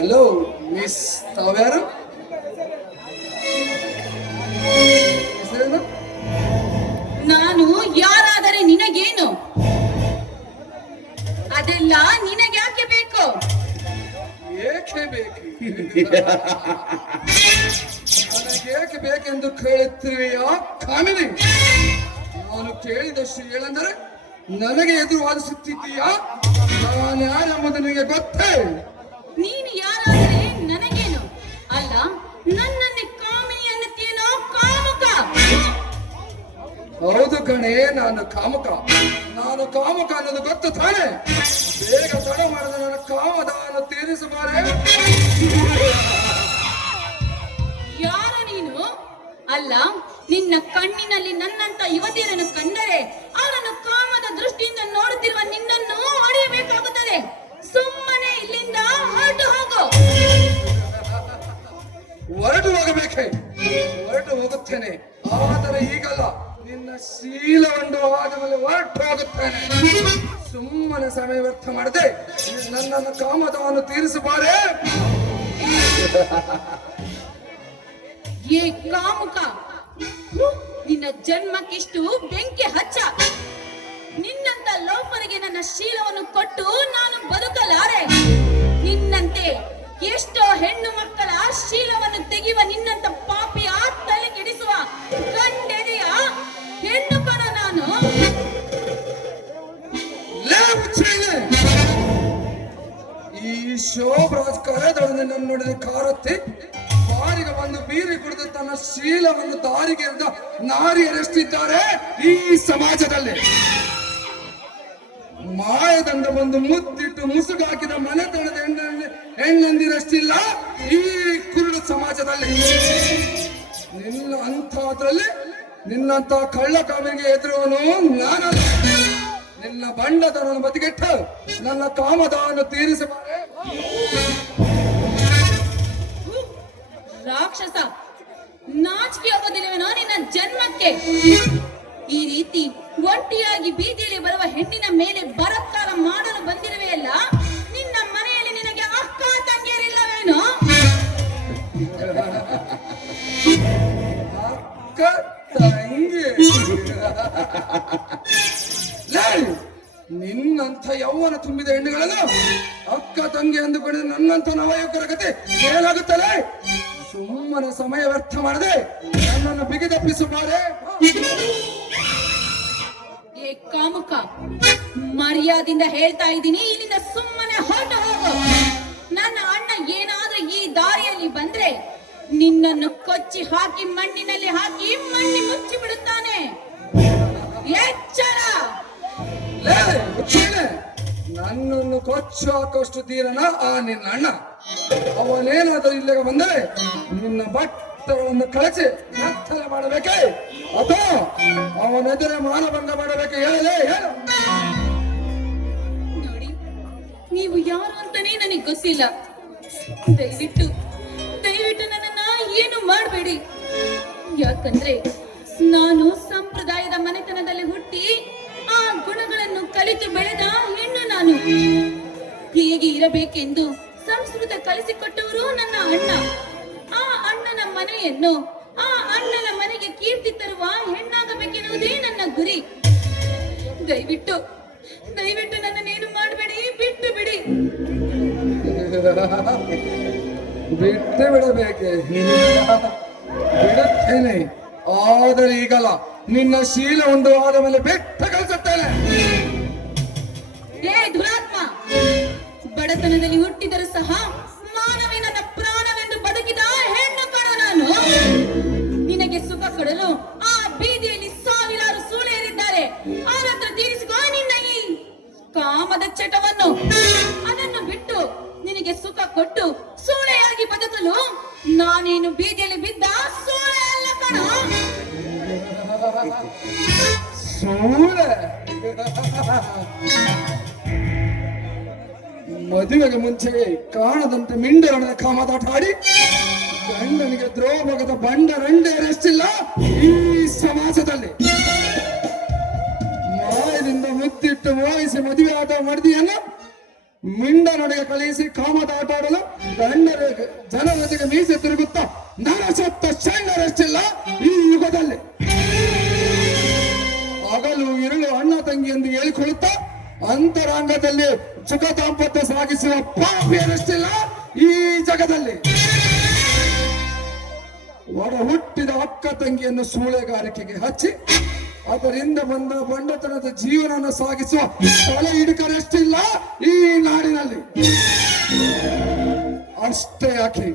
Hello miss, ತಾವ್ಯಾರು? ಹೆಸರೇನು? ನಾನು ಯಾರಾದರೆ ನಿನಗೇನು? ಅದೆಲ್ಲ ನಿನಗ್ಯಾಕೆ ಬೇಕು? ಏಕೆ ಬೇಕು? ನನಗೇಕೆ ಬೇಕೆಂದು ಕೇಳುತ್ತಿರುವೆಯಾ ಕಾಮಿನಿ? ನಾನು ಕೇಳಿದಷ್ಟು ಹೇಳೆಂದರೆ ನನಗೆ ಎದುರು ವಾದಿಸುತ್ತಿದ್ದೀಯಾ? ನಾನು ಯಾರೆಂಬುದು ನಿನಗೆ ಗೊತ್ತೇ? ನೀನು ಯಾರಾದರೆ ನನಗೇನು? ಅಲ್ಲ, ನನ್ನನ್ನೇ ಕಾಮಿನಿ ಅನ್ನತ್ತೇನೋ? ಕಾಮುಕ? ಹೌದು ಕಣೆ, ನಾನು ಕಾಮುಕ ಅನ್ನೋದು ಗೊತ್ತು ತಾನೆ? ಬೇಗ ತಡ ಮಾಡಿದ ನನ್ನ ಕಾಮದಾನ ತೀರಿಸಬಾರೆ. ಯಾರು ನೀನು? ಅಲ್ಲ, ನಿನ್ನ ಕಣ್ಣಿನಲ್ಲಿ ನನ್ನಂತ ಯುವತಿಯರನ್ನು ಕಂಡರೆ ಅವರನ್ನು ಕಾಮದ ದೃಷ್ಟಿಯಿಂದ ನೋಡುತ್ತಿರುವ ನಿನ್ನನ್ನು ಹೊಡೆಯಬೇಕಾಗುತ್ತದೆ. ಸುಮ್ಮನೆ ಇಲ್ಲಿಂದ ಹೊರಟು ಹೋಗು. ಹೊರಟು ಹೋಗಬೇಕೆ? ಹೊರಟು ಹೋಗುತ್ತೇನೆ, ಆದರೆ ಈಗಲ್ಲ. ನಿನ್ನ ಶೀಲವನ್ನು ಆದ ಮೇಲೆ ಹೊರಟು ಹೋಗುತ್ತೇನೆ. ಸುಮ್ಮನೆ ಸಮಯ ವ್ಯರ್ಥ ಮಾಡದೆ ನನ್ನನ್ನು ಕಾಮದವನ್ನು ತೀರಿಸಬಾರೆ. ಏ ಕಾಮುಕ, ನಿನ್ನ ಜನ್ಮಕ್ಕಿಷ್ಟು ಬೆಂಕಿ ಹಚ್ಚ. ನಿನ್ನಂತ ಲೋಪರಿಗೆ ನನ್ನ ಶೀಲವನ್ನು ಕೊಟ್ಟು ನಾನು ಬದುಕಲಾರೆ. ನಿನ್ನಂತೆ ಎಷ್ಟೋ ಹೆಣ್ಣು ಮಕ್ಕಳ ಶೀಲವನ್ನು ತೆಗೆಯುವ ನಿನ್ನಂತ ಪಾಪಿಯ ತಲೆ ಕೆಡಿಸುವ ಗಂಡೆದೆಯ ಹೆಣ್ಣು ಕಣ ನಾನು. ಈ ಶೋಭರಾಜ್ ಕರೆದೊಡನೆ ನನ್ನೊಡನೆ ಕಾರತ್ತಿ ಬಾರಿಗೆ ಬಂದು ಬೀರಿ ಕುಡಿದು ತನ್ನ ಶೀಲವನ್ನು ದಾರಿಗೆ ಎಳೆದ ನಾರಿಯರೆಷ್ಟಿದ್ದಾರೆ ಈ ಸಮಾಜದಲ್ಲಿ? ಮಾಯದಂಡ ಬಂದು ಮುತ್ತಿಟ್ಟು ಮುಸುಗಾಕಿದ ಮನೆತನದ ಹೆಣ್ಣಂದಿರಷ್ಟಿಲ್ಲ ಈ ಕುರುಡು ಸಮಾಜದಲ್ಲಿ. ನಿನ್ನಂತ ಕಳ್ಳ ಕಾಮಿಗೆ ಎದುರುವನು ನಾನಲ್ಲ. ನಿನ್ನ ಬಂಡತನವನ್ನು ಬದಿಗೆಟ್ಟು ನನ್ನ ಕಾಮದಾನ ತೀರಿಸಬಾರೆ. ರಾಕ್ಷಸ, ನಾಚಿಕೆ ಹೋಗೋದಿಲ್ಲವೇನೋ ನಿನ್ನ ಜನ್ಮಕ್ಕೆ? ಈ ರೀತಿ ಒಂಟಿಯಾಗಿ ಬೀದಿಯಲ್ಲಿ ಬರುವ ಹೆಣ್ಣಿನ ಮೇಲೆ ಬಲಾತ್ಕಾರ ಮಾಡಲು ಬಂದಿರುವೆಯಲ್ಲ, ನಿನ್ನ ಮನೆಯಲ್ಲಿ ನಿನಗೆ ಅಕ್ಕ ತಂಗಿಯರಿಲ್ಲವೇನೋ? ಅಕ್ಕ ತಂಗಿ? ನಿನ್ನಂಥ ಯೌವನ ತುಂಬಿದ ಹೆಣ್ಣುಗಳನ್ನು ಅಕ್ಕ ತಂಗಿ ಅಂದುಕೊಂಡಿದ್ರೆ ನನ್ನಂಥ ನವಯುವಕರ ಕತೆ ಏನಾಗುತ್ತಲೇ? ಸುಮ್ಮನೆ ಸಮಯ ವ್ಯರ್ಥ ಮಾಡದೆ ನನ್ನನ್ನು ಬಿಗಿದಪ್ಪಿಸಬಾರೆ. ಏ ಕಾಮುಕ, ಮರ್ಯಾದಿಂದ ಹೇಳ್ತಾ ಇದ್ದೀನಿ, ಇಲ್ಲಿಂದ ಸುಮ್ಮನೆ ಹೊರಟು ಹೋಗು. ನನ್ನ ಅಣ್ಣ ಏನಾದ್ರೂ ಈ ದಾರಿಯಲ್ಲಿ ಬಂದ್ರೆ ನಿನ್ನನ್ನು ಕೊಚ್ಚಿ ಹಾಕಿ ಮಣ್ಣಿನಲ್ಲಿ ಹಾಕಿ ಮಣ್ಣಿ ಮುಚ್ಚಿ ಬಿಡುತ್ತಾನೆ. ಎಚ್ಚರ! ನನ್ನನ್ನು ಕೊಚ್ಚು ಹಾಕಷ್ಟು ತೀರನ ಆ ನಿನ್ನ ಅಣ್ಣ. ಅವನೇನಾದರೂ ಇಲ್ಲಿಗೆ ಬಂದರೆ ನಿನ್ನ ಬಟ್ಟೆಗಳನ್ನು ಕಳಚಿ ಕತ್ತಲೆ ಮಾಡಬೇಕೆ ಅಥವಾ ಅವನೆದುರೇ ಮಾನಭಂಗ ಮಾಡಬೇಕೆ? ಹೇಳಲೇ ಹೇಳು. ನೋಡಿ, ನೀವು ಯಾರು ಅಂತಾನೆ ನನಗೆ ಗೊತ್ತಿಲ್ಲ. ದಯವಿಟ್ಟು ನನ್ನನ್ನ ಏನು ಮಾಡಬೇಡಿ. ಯಾಕಂದ್ರೆ ನಾನು ಸಂಪ್ರದಾಯದ ಮನೆತನದಲ್ಲಿ ಹುಟ್ಟಿ ಆ ಗುಣಗಳನ್ನು ಕಲಿತು ಬೆಳೆದ ಹೆಣ್ಣು ನಾನು. ಹೇಗೆ ಇರಬೇಕೆಂದು ಸಂಸ್ಕೃತ ಕಲಿಸಿಕೊಟ್ಟವರು ನನ್ನ ಅಣ್ಣ. ಆ ಅಣ್ಣನ ಮನೆಯನ್ನು, ಆ ಅಣ್ಣನ ಮನೆಗೆ ಕೀರ್ತಿ ತರುವ ಹೆಣ್ಣಾಗಬೇಕೆನ್ನುವುದೇ ನನ್ನ ಗುರಿ. ದಯವಿಟ್ಟು ನನ್ನನ್ನೇನು ಮಾಡಬೇಡಿ, ಬಿಟ್ಟು ಬಿಡಿ. ಬಿಟ್ಟು ಬಿಡಬೇಕೆ? ಬಿಡುತ್ತೇನೆ, ಆದರೆ ಈಗಲ್ಲ. ನಿನ್ನ ಶೀಲ ಒಂದು ಆದ ಮೇಲೆ ಬೆಟ್ಟ ಕಳಿಸುತ್ತೇನೆ. ಏ ದುರಾತ್ಮ, ಬಡತನದಲ್ಲಿ ಹುಟ್ಟಿದರೂ ಸಹ ಮಾನವೇ ನನ್ನ ಪ್ರಾಣವೆಂದು ಬದುಕಿದ ಹೆಣ್ಣು ಕಣ ನಾನು. ನಿನಗೆ ಸುಖ ಕೊಡಲು ಆ ಬೀದಿಯಲ್ಲಿ ಸಾವಿರಾರು ಸೂಳೆಯರಿದ್ದಾರೆ. ಅವರತ್ರ ತೀರಿಸಿಕೋ ನಿನ್ನ ಈ ಕಾಮದ ಚಟವನ್ನು. ಅದನ್ನು ಬಿಟ್ಟು ನಿನಗೆ ಸುಖ ಕೊಟ್ಟು ಸೂಳೆಯಾಗಿ ಬದುಕಲು ನಾನೇನು ಬೀದಿಯಲ್ಲಿ ಬಿದ್ದ ಸೂಳೆ ಅಲ್ಲ ಕಣ. ಸೂಳೆ? ಮದುವೆಗೆ ಮುಂಚೆಗೆ ಕಾಣದಂತೆ ಮಿಂಡರೊಡನೆ ಕಾಮದಾಟ ಆಡಿ ಗಂಡನಿಗೆ ದ್ರೋಹದ ಬಂಡರಂಡೆಯರೆಷ್ಟಿಲ್ಲ ಈ ಸಮಾಜದಲ್ಲಿ. ಮಾಯದಿಂದ ಮುತ್ತಿಟ್ಟು ಮೋಹಿಸಿ ಮದುವೆ ಆಟ ಮಾಡಿದೆಯಲ್ಲ, ಮಿಂಡನೊಡೆಗೆ ಕಳುಹಿಸಿ ಕಾಮದ ಆಟ ಆಡಲು ಗಂಡರ ಜನರ ಜೊತೆಗೆ ಮೀಸೆ ತಿರುಗುತ್ತಾ ನರಸತ್ತ ಶೈನರಷ್ಟಿಲ್ಲ ಈ ಯುಗದಲ್ಲಿ. ಹಗಲು ಇರುಳು ಅಣ್ಣ ತಂಗಿ ಎಂದು ಹೇಳಿಕೊಳ್ಳುತ್ತಾ ಅಂತರಾಂಗದಲ್ಲಿ ಸುಖ ದಾಂಪತ್ಯ ಸಾಗಿಸುವ ಪಾಪಿಯರಷ್ಟಿಲ್ಲ ಈ ಜಗದಲ್ಲಿ. ಒಡ ಹುಟ್ಟಿದ ಅಕ್ಕ ತಂಗಿಯನ್ನು ಸೂಳೆಗಾರಿಕೆಗೆ ಹಚ್ಚಿ ಅದರಿಂದ ಬಂದ ಬಂಡತನದ ಜೀವನ ಸಾಗಿಸುವ ತಲೆ ಹಿಡುಕರಷ್ಟಿಲ್ಲ ಈ ನಾಡಿನಲ್ಲಿ. ಅಷ್ಟೇ ಯಾಕೆ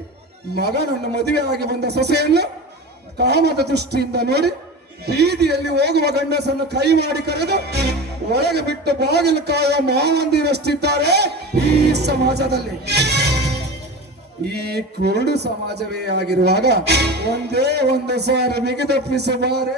ಮಗನನ್ನು ಮದುವೆಯಾಗಿ ಬಂದ ಸೊಸೆಯನ್ನು ಕಾಮದ ದೃಷ್ಟಿಯಿಂದ ನೋಡಿ ಬೀದಿಯಲ್ಲಿ ಹೋಗುವ ಗಂಡಸನ್ನು ಕೈ ಮಾಡಿ ಕರೆದು ಒಳಗೆ ಬಿಟ್ಟು ಬಾಗಿಲು ಕಾಯುವ ಮಾವಂದಿರಷ್ಟಿದ್ದಾರೆ ಈ ಸಮಾಜದಲ್ಲಿ. ಈ ಕುರುಡು ಸಮಾಜವೇ ಆಗಿರುವಾಗ ಒಂದೇ ಒಂದು ಸಾರ ಮಿಗಿದಪ್ಪಿಸಬಾರೆ.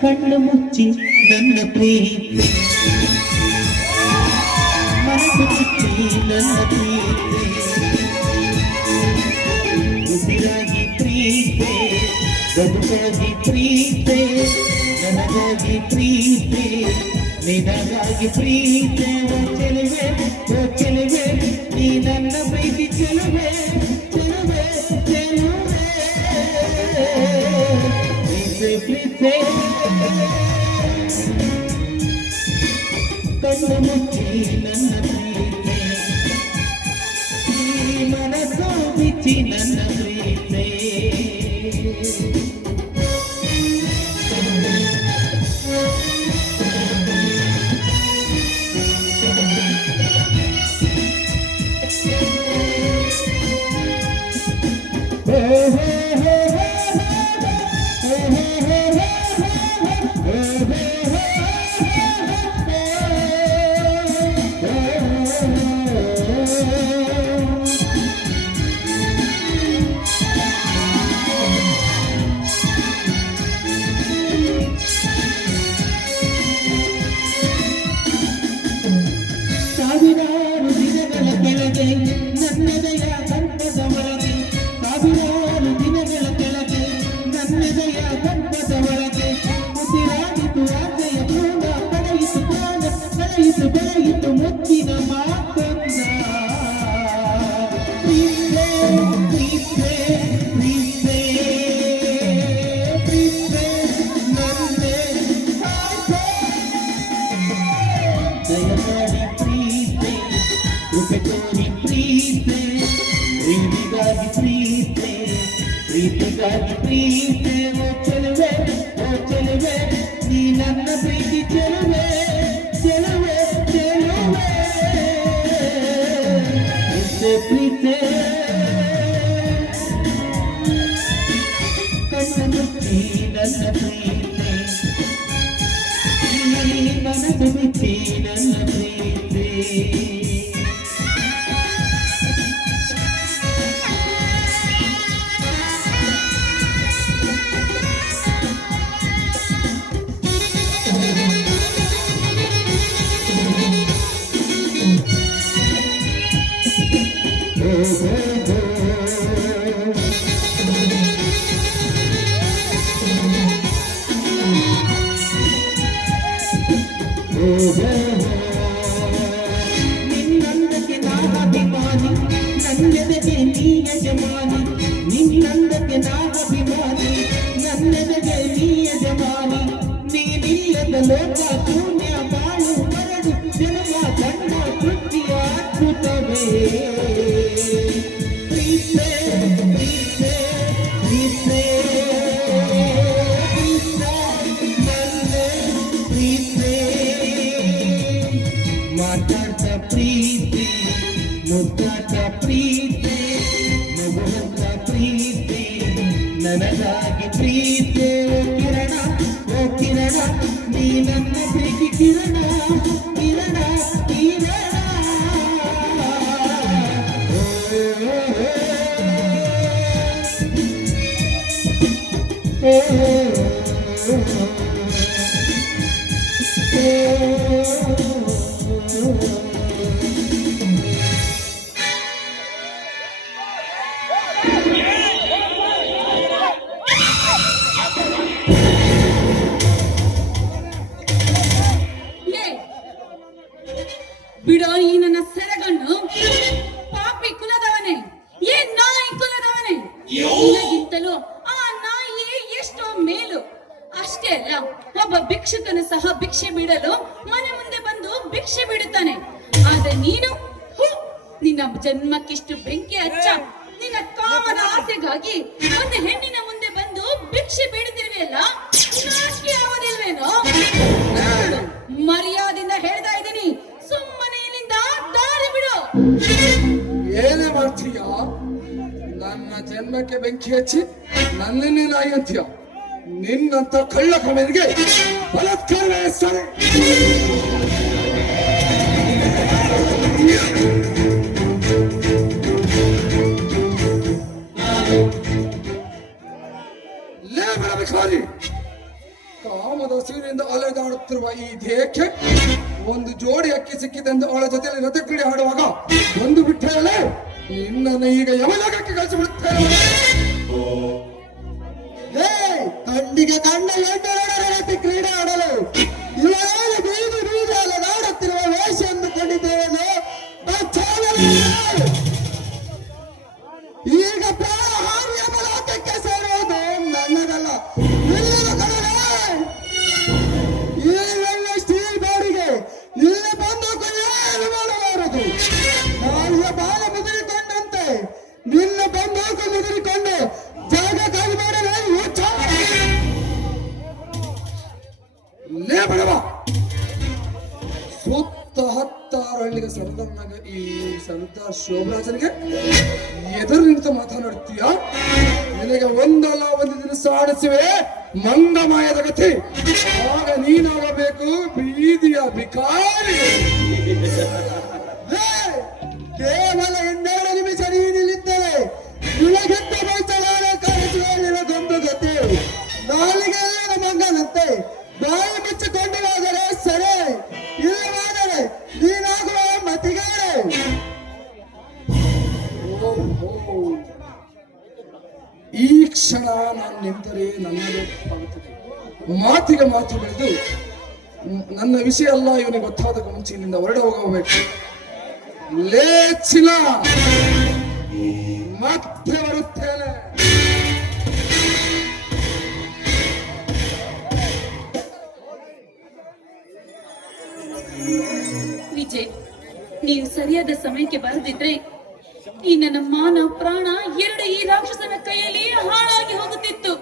ಕಣ್ಣು ಮುಚ್ಚಿ ನನ್ನ ಪ್ರೀತಿ ಮನಸ್ಸು ಮುಚ್ಚಿ ನನ್ನ ಪ್ರೀತಿ ಉಸಿರಾಗಿ ಪ್ರೀತಿ ಬದುಕಾಗಿ ಪ್ರೀತಿ ನನಗಾಗಿ ಪ್ರೀತಿ ನಿನಗಾಗಿ ಪ್ರೀತಿ ಓ ಚೆಲುವೆ ನೀ ನನ್ನ ಪ್ರೀತಿ ಚೆಲುವೆ ಪ್ರೀತಿ ಕಣ್ಣು ಮುಚ್ಚಿ ನನ್ನ ಪ್ರೀತಿ ಮನಸ್ಸು ಬಿಚ್ಚಿ ನನ್ನ ಪ್ರೀತಿ ಸಾವಿರಾರು ದಿನಗಳ ಕೆಳಗೆ ನನ್ನದಯ ಗರ್ಭದವರೆಗೆ ಸಾವಿರಾರು ದಿನಗಳ ಕೆಳಗೆ ನನ್ನದಯ ಗರ್ಭದವರೆಗೆ ಉಸಿರಾಡಿತು ಆಸೆಯ ಪೂರ್ಣ ಕಳೆಯಿತು ಪ್ರಾಣ ಕಳೆಯಿತು ಬೆಳೆಯಿತು ಮುಚ್ಚಿನ ಮಾತನ್ನ ಪ್ರೀತೆ ಪ್ರೀತೆ ಪ್ರೀತೆ ಪ್ರೀತೆ ನನ್ನೇ ದಯಮಾಡಿ ಪ್ರೀತೆ ಕೃಪೆ ತೋರಿ ಪ್ರೀತೆ ಪ್ರೀತಿಗಾಗಿ ಪ್ರೀತೆ ಪ್ರೀತಿಗಾಗಿ ಪ್ರೀತೆ ಓ ಚೆಲುವೆ ನೀ ನನ್ನ ಪ್ರೀತಿ ಚೆಲುವೆ ಪ್ರೀತೆ ಕಣ್ಣು ಮುಚ್ಚಿ ನನ್ನ ಪ್ರೀತೆ ಮನಸ್ಸು ಬಿಚ್ಚಿ ನನ್ನ ಪ್ರೀತಿ ನಿನ್ನಂದಕ್ಕೆ ನಾಭಿಮಾನಿ ನನ್ನೆದೆಗೆ ನೀ ಯಜಮಾನಿ ನಿನ್ನಂದಕ್ಕೆ ನಾಭಿಮಾನಿ ನನ್ನೆದೆಗೆ ನೀ ಯಜಮಾನಿ ನೀನಿಲ್ಲದ ಲೋಕ ಶೂನ್ಯ ಬಾಳು ಮರಡು ಜನ್ಮ ಧರ್ಮ ತೃಪ್ತಿಯ ಅದ್ಭುತವೇ ಪ್ರೀತೆ ಪ್ರೀತೆ ಪ್ರೀತೆ ಪ್ರೀತಿ ಮುದ್ದಾಟ ಪ್ರೀತಿ ಮಗುವಂತ ಪ್ರೀತಿ ನನಗಾಗಿ ಪ್ರೀತಿ ಓ ಕಿರಣ ನೀ ನನ್ನ ಪ್ರೀತಿ ಕಿರಣ ಕಿರಣ ಕಿರಣ ಏ, ಬಿಡೋ ಈ ನನ್ನ ಸೆರಗನ್ನು. ಪಾಪಿ ಕುಲದವನೇ, ಏ ನಾಯಿ ಕುಲದವನೇ, ನಿನಗಿಂತಲೂ ಆ ನಾಯಿಯೇ ಎಷ್ಟೋ ಮೇಲು. ಅಷ್ಟೇ ಅಲ್ಲ, ಒಬ್ಬ ಭಿಕ್ಷುಕನು ಸಹ ಭಿಕ್ಷೆ ಬಿಡಲು ಮನೆ ಮುಂದೆ ಬಂದು ಭಿಕ್ಷೆ ಬಿಡುತ್ತಾನೆ. ಆದ್ರೆ ನೀನು ಹು, ನಿನ್ನ ಜನ್ಮಕ್ಕಿಷ್ಟು ಬೆಂಕಿ ಹಚ್ಚ. ನಿನ್ನ ಕಾಮದ ಆಸೆಗಾಗಿ ಒಂದು ಹೆಣ್ಣಿನ ಮುಂದೆ ಬಂದು ಭಿಕ್ಷೆ ಬೇಡುತ್ತಿರುವೆಯಲ್ಲ, ನಾಚಿಕೆ ಆಗೋದಿಲ್ವೇನೋ? ಮರ್ಯಾದೆಯಿಂದ ಹೇಳ್ತಾ ಇದ್ದೀನಿ, ಸುಮ್ಮನೆ ಇಲ್ಲಿಂದ ದಾರಿ ಬಿಡು. ಏನೇ ಮಾಡ್ತೀಯ? ನನ್ನ ಜನ್ಮಕ್ಕೆ ಬೆಂಕಿ ಹಚ್ಚಿ ನನ್ನನ್ನೇ ನಾಯಿ ಅಂತೀಯ? ನಿನ್ನಂತ ಕಳ್ಳ ಕಮೆನಿಗೆ ಬಲಾತ್ಕಾರವೇ ಸರಿ. ಲೇ ಬೆಳಬೇಕಾರಿ, ಕಾಮದ ಸೀರೆಯಿಂದ ಅಲೆದಾಡುತ್ತಿರುವ ಈ ದೇಹಕ್ಕೆ ಒಂದು ಜೋಡಿ ಅಕ್ಕಿ ಸಿಕ್ಕಿದೆಂದು ಅವಳ ಜೊತೆಯಲ್ಲಿ ರಥ ಕ್ರೀಡೆ ಆಡುವಾಗ ಒಂದು ಬಿಟ್ಟರೆ ನಿನ್ನನ್ನು ಈಗ ಯಮಲೋಕಕ್ಕೆ ಕಳಿಸಿಬಿಡುತ್ತೇನೆ. ಕಣ್ಣಿಗೆ ಕಣ್ಣ ರಥ ಕ್ರೀಡೆ ಆಡಲು ಇವಾಗ ಬೀದಿ ಬೀದಿ ಅಲೆದಾಡುತ್ತಿರುವ ವೇಷ ಎಂದುಕೊಂಡಿದ್ದೇವೆ. ಈಗ ಪ್ರಾಣ ಹಾರಿ ಯಮಲೋಕಕ್ಕೆ ಸೇರುವುದು ನನ್ನದಲ್ಲ, ನಿನ್ನದ ಕಡೆ. ಈ ವೇಳೆ ಸ್ಟೀಲ್ ಬಾಡಿಗೆ ಇಲ್ಲಿ ಬಂದು ಏನು ಮಾಡಬಾರದು. ನಾಳೆಯ ಬಾಲ ಮುದುರಿಕೊಂಡಂತೆ ನಿನ್ನ ಬಂದೂಕು ಮುದುರಿಕೊಂಡು ಜಾಗ ಖಾಲಿ ಮಾಡಲು ಲೇ ಬಡವ, ಸುತ್ತ 16 ಹಳ್ಳಿಗೆ ಸರ್ದಾರ್ನಾಗ ಈ ಸರ್ದಾರ್ ಶೋಭರಾಜನಿಗೆ ಎದುರು ನಿಂತು ಮಾತನಾಡುತ್ತೀಯ? ನಿನಗೆ ಒಂದಲ್ಲ ಒಂದು ದಿನ ಸಾಡಿಸುವೆ ಮಂಗಮಾಯದ ಗತಿ. ಆಗ ನೀನಾಗಬೇಕು ಬೀದಿಯ ಬಿಕಾರಿ. ಕೇವಲ 2 ನಿಮಿಷ ನೀನಿಲ್ಲಿದ್ದೇವೆ. ನಿನಗೆದ್ದ ಬೈತಲಾದ ಕಾಣಿಸುವ ಗತಿ ನಾಲಿಗೆ ಮಂಗನಂತೆ ಬಾಯಿ ಮುಚ್ಚಿಕೊಂಡಾದರೆ ಸರಿ, ಇಲ್ಲವಾದರೆ ನೀನಾಗುವ ಮತಿಗಾರೆ. ಈ ಕ್ಷಣ ನಾನು ನಿಂತರೆ ನನ್ನದೇ ತಪ್ಪಾಗುತ್ತದೆ. ಮಾತಿಗೆ ಮಾತು ಬೆಳೆದು ನನ್ನ ವಿಷಯ ಎಲ್ಲ ಇವನಿಗೆ ಗೊತ್ತಾದ ಮುಂಚೆ ಇಲ್ಲಿಂದ ಹೊರಡೆ ಹೋಗಬೇಕು. ಲೇ ಚಿಲ, ಮತ್ತೆ ಬರುತ್ತೇನೆ. ವಿಜಯ್, ನೀವು ಸರಿಯಾದ ಸಮಯಕ್ಕೆ ಬರದಿದ್ರೆ ಈ ನನ್ನ ಮಾನ ಪ್ರಾಣ ಎರಡು ಈ ರಾಕ್ಷಸನ ಕೈಯಲ್ಲಿ ಹಾಳಾಗಿ ಹೋಗುತ್ತಿತ್ತು.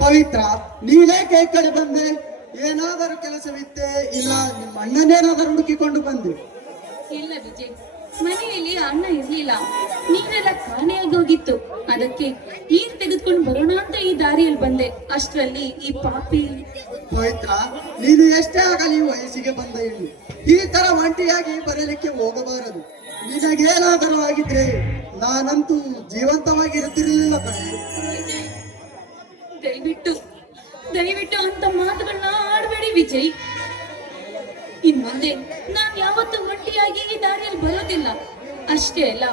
ಪವಿತ್ರ, ನೀನೇಕೆ ಈ ಕಡೆ ಬಂದೆ? ಏನಾದರೂ ಕೆಲಸವಿತ್ತೆ? ಇಲ್ಲ ನಿಮ್ಮ ಅಣ್ಣನೇನಾದರೂ ಹುಡುಕಿಕೊಂಡು ಬಂದೆ? ಇಲ್ಲ ವಿಜಯ್, ಮನೆಯಲ್ಲಿ ಅಣ್ಣ ಇರ್ಲಿಲ್ಲ, ನೀರೆಲ್ಲ ಕಾಣೆಯಾಗಿ ಹೋಗಿತ್ತು. ಅದಕ್ಕೆ ನೀರ್ ತೆಗೆದುಕೊಂಡು ಬರೋಣ ಅಂತ ಈ ದಾರಿಯಲ್ಲಿ ಬಂದೆ. ಅಷ್ಟರಲ್ಲಿ ಈ ಪಾಪಿ. ಪವಿತ್ರ, ನೀನು ಎಷ್ಟೇ ಆಗಲಿ ವಯಸ್ಸಿಗೆ ಬಂದ ಹೆಣ್ಣು, ಈ ತರ ಒಂಟಿಯಾಗಿ ಬರಲಿಕ್ಕೆ ಹೋಗಬಾರದು. ನಿನಗೇನಾದರೂ ಆಗಿದ್ರೆ ನಾನಂತೂ ಜೀವಂತವಾಗಿರುತ್ತಿರಲಿಲ್ಲ ಕಣೆ. ದಯವಿಟ್ಟು ದಯವಿಟ್ಟು ಅಂತ ಮಾತುಗಳನ್ನ ಆಡಬೇಡಿ ವಿಜಯ್. ಇನ್ ಮುಂದೆ ನಾನ್ ಯಾವತ್ತೂ ಒಂಟಿಯಾಗಿ ಈ ದಾರಿಯಲ್ಲಿ ಬರೋದಿಲ್ಲ. ಅಷ್ಟೇ ಅಲ್ಲ,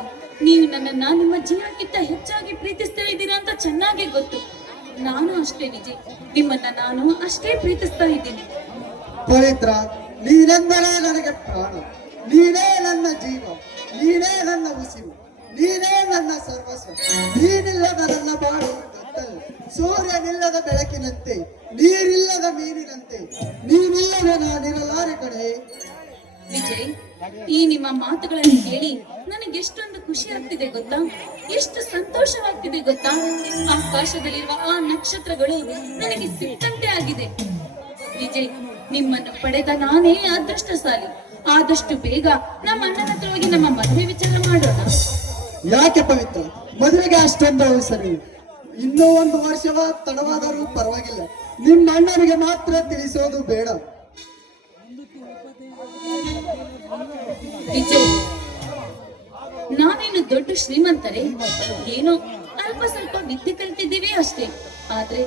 ನೀವು ನನ್ನನ್ನ ನಿಮ್ಮ ಜೀವಕ್ಕಿಂತ ಹೆಚ್ಚಾಗಿ ಪ್ರೀತಿಸ್ತಾ ಇದ್ದೀರಾ ಅಂತ ಚೆನ್ನಾಗಿ ಗೊತ್ತು. ನಾನು ಅಷ್ಟೇ ವಿಜಯ್, ನಿಮ್ಮನ್ನ ನಾನು ಅಷ್ಟೇ ಪ್ರೀತಿಸ್ತಾ ಇದ್ದೀನಿ. ಪವಿತ್ರ, ನೀನೆಂದರೆ ನನಗೆ ಪ್ರಾಣ, ನೀನೇ ನನ್ನ ಜೀವ, ನೀನೇ ನನ್ನ ಉಸಿರು, ನೀನೇ ನನ್ನ ಸರ್ವಸ್ವ. ನೀನಿಲ್ಲದ ನನ್ನ ಬಾಳು ಕತ್ತಲು, ಸೂರ್ಯನಿಲ್ಲದ ಬೆಳಕಿನಂತೆ, ನೀರಿಲ್ಲದ ಮೀನಿನಂತೆ, ನೀನಿಲ್ಲದ ನಾನಿರಲಾರೆ ಕಡೆ. ವಿಜಯ್, ಈ ನಿಮ್ಮ ಮಾತುಗಳನ್ನು ಕೇಳಿ ನನಗೆ ಎಷ್ಟೊಂದು ಖುಷಿ ಆಗ್ತಿದೆ ಗೊತ್ತಾ? ಎಷ್ಟು ಸಂತೋಷವಾಗ್ತಿದೆ ಗೊತ್ತಾ? ಆಕಾಶದಲ್ಲಿರುವ ಆ ನಕ್ಷತ್ರಗಳು ನನಗೆ ಸಿಕ್ಕಂತೆ ಆಗಿದೆ. ವಿಜಯ್, ನಿಮ್ಮನ್ನು ಪಡೆದ ನಾನೇ ಅದೃಷ್ಟಶಾಲಿ. ಆದಷ್ಟು ಬೇಗ ನಮ್ಮ ಅಣ್ಣನ ಹತ್ರ ಹೋಗಿ ನಮ್ಮ ಮದುವೆ ವಿಚಾರ ಮಾಡೋಣ. ಯಾಕೆ ಪವಿತ್ರ, ಮದುವೆಗೆ ಅಷ್ಟೊಂದು ಅವಸರ? ಇನ್ನೂ ಒಂದು ವರ್ಷವ ತಡವಾದರೂ ಪರವಾಗಿಲ್ಲ. ನಿಮ್ಮ ಅಣ್ಣನಿಗೆ ಮಾತ್ರ ತಿಳಿಸೋದು ಬೇಡ. ವಿಜಯ್, ನಾವೇನು ದೊಡ್ಡ ಶ್ರೀಮಂತರೇ? ಏನೋ ಅಲ್ಪ ಸ್ವಲ್ಪ ವಿದ್ಯೆ ಕಲಿತಿದ್ದೀವಿ ಅಷ್ಟೇ. ಆದ್ರೆ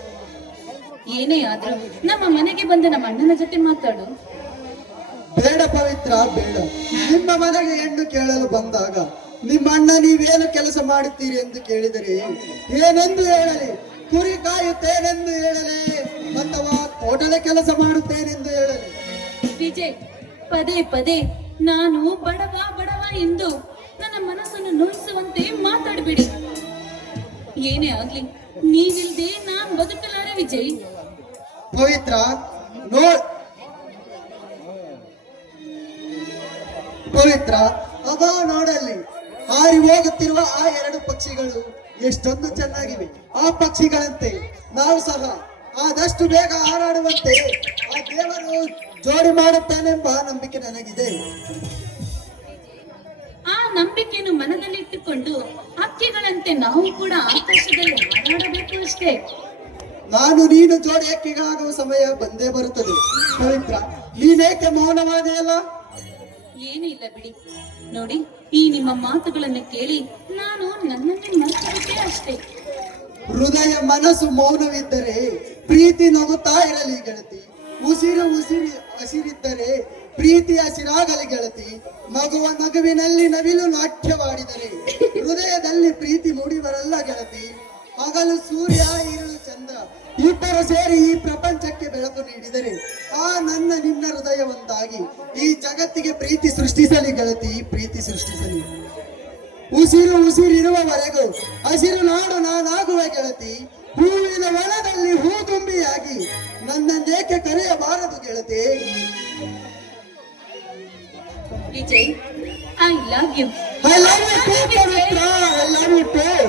ಏನೇ ಆದ್ರೂ ನಮ್ಮ ಮನೆಗೆ ಬಂದ ನಮ್ಮ ಅಣ್ಣನ ಜೊತೆ ಮಾತಾಡು. ಬೇಡ ಪವಿತ್ರ, ಬೇಡ. ನಿಮ್ಮ ಮನೆಗೆ ಹೆಣ್ಣು ಕೇಳಲು ಬಂದಾಗ ನಿಮ್ಮ ಅಣ್ಣ ನೀವೇನು ಕೆಲಸ ಮಾಡುತ್ತೀರಿ ಎಂದು ಕೇಳಿದರೆ ಏನೆಂದು ಹೇಳಲಿ? ಕುರಿ ಕಾಯುತ್ತೇನೆಂದು ಹೇಳಲಿ ಅಥವಾ ತೋಟದ ಕೆಲಸ ಮಾಡುತ್ತೇನೆಂದು ಹೇಳಲಿ? ವಿಜಯ್, ಪದೇ ಪದೇ ನಾನು ಬಡವ ಬಡವ ಎಂದು ನನ್ನ ಮನಸ್ಸನ್ನು ನೋಯಿಸುವಂತೆ ಮಾತಾಡಬೇಡಿ. ಏನೇ ಆಗ್ಲಿ, ನೀವಿಲ್ದೆ ನಾನ್ ಬದುಕಲಾರೆ ವಿಜಯ್. ಪವಿತ್ರ, ಪವಿತ್ರ, ಅದಾ ನೋಡಲ್ಲಿ ಹಾರಿ ಹೋಗುತ್ತಿರುವ ಆ ಎರಡು ಪಕ್ಷಿಗಳು ಎಷ್ಟೊಂದು ಚೆನ್ನಾಗಿವೆ. ಆ ಪಕ್ಷಿಗಳಂತೆ ನಾವು ಸಹ ಆದಷ್ಟು ಬೇಗ ಹಾರಾಡುವಂತೆ ಆ ದೇವರು ಜೋಡಿ ಮಾಡುತ್ತಾನೆಂಬ ನಂಬಿಕೆ ನನಗಿದೆ. ಆ ನಂಬಿಕೆಯನ್ನು ಮನದಲ್ಲಿಟ್ಟುಕೊಂಡು ಹಕ್ಕಿಗಳಂತೆ ನಾವು ಕೂಡ ಆಕಾಶದಲ್ಲಿ ಹಾರಾಡಬೇಕು ಅಷ್ಟೇ. ನಾನು ನೀನು ಜೋಡಿ ಹಕ್ಕಿಗಳಾಗುವ ಸಮಯ ಬಂದೇ ಬರುತ್ತದೆ. ಪವಿತ್ರ, ನೀನೇಕೆ ಮೌನವಾದೆಯಲ್ಲ? ಏನೂ ಇಲ್ಲ ಬಿಡಿ. ನೋಡಿ, ಈ ನಿಮ್ಮ ಮಾತುಗಳನ್ನು ಕೇಳಿ ನಾನು ನನ್ನನ್ನೇ ಮರೆತುಬಿಟ್ಟೆ ಅಷ್ಟೇ. ಹೃದಯ ಮನಸ್ಸು ಮೌನವಿದ್ದರೆ ಪ್ರೀತಿ ನಗುತ್ತಾ ಇರಲಿ ಗೆಳತಿ. ಉಸಿರು ಹಸಿರಿದ್ದರೆ ಪ್ರೀತಿ ಹಸಿರಾಗಲಿ ಗೆಳತಿ. ನಗುವ ನಗುವಿನಲ್ಲಿ ನವಿಲು ನಾಟ್ಯವಾಡಿದರೆ ಹೃದಯದಲ್ಲಿ ಪ್ರೀತಿ ಮೂಡಿ ಬರಲ್ಲ ಗೆಳತಿ. ಹಗಲು ಸೂರ್ಯ, ಇರಲು ಚಂದ್ರ ಇಬ್ಬರು ಸೇರಿ ಈ ಪ್ರಪಂಚಕ್ಕೆ ಬೆಳಕು ನೀಡಿದರೆ ಆ ನಿನ್ನ ಹೃದಯ ಒಂದಾಗಿ ಈ ಜಗತ್ತಿಗೆ ಪ್ರೀತಿ ಸೃಷ್ಟಿಸಲಿ ಗೆಳತಿ, ಪ್ರೀತಿ ಸೃಷ್ಟಿಸಲಿ. ಉಸಿರಿರುವವರೆಗೂ ಹಸಿರು ನಾಡು ನಾನಾಗುವ ಗೆಳತಿ. ಹೂವಿನ ವನದಲ್ಲಿ ಹೂ ತುಂಬಿಯಾಗಿ ನನ್ನನ್ನೇಕೆ ಕರೆಯಬಾರದು ಗೆಳತಿ? Vijay, I love you. I love you too, Pavithra. I love you too.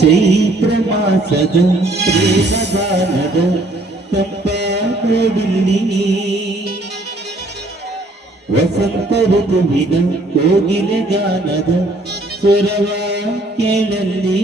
ಚೈತ್ರ ಮಾಸದ ಪ್ರೇಮಗಾನದ ತಂಪಾಡಿಲ್ಲಿ ವಸಂತ ಋತುವಿನ ಕೋಗಿಲೆ ಗಾನದ ಸ್ವರವ ಕೇಳಲ್ಲಿ.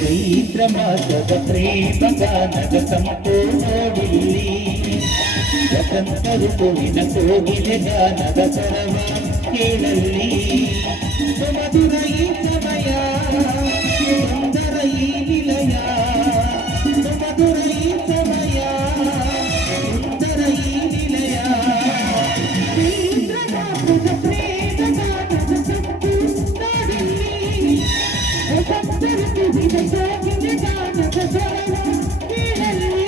ಚೈತ್ರ ಮಾಸದ ಪ್ರೇಮ ಗಾನದ ಸಂಪೂರ್ಣವಿಲ್ಲಿ ವಸಂತ ಋತುವಿನ ಕೋಗಿಲೆ ಗಾನದ ಸ್ವರವ ಕೇಳಲ್ಲಿ. ಸುಮಧುರ ಈ ಸಮಯ, ಸುಂದರ ಈ ನಿಲಯ, ಸುಮಧುರ ಈ ಸಮಯ, ಸುಂದರ ಈ ನಿಲಯ. ಚೈತ್ರ ಮಾಸದ ಪ್ರೇಮ ಗಾನದ ಸಂಪೂರ್ಣವಿಲ್ಲಿ ವಸಂತ ಋತುವಿನ ಕೋಗಿಲೆ ಗಾನದ ಸ್ವರವ ಕೇಳಲ್ಲಿ.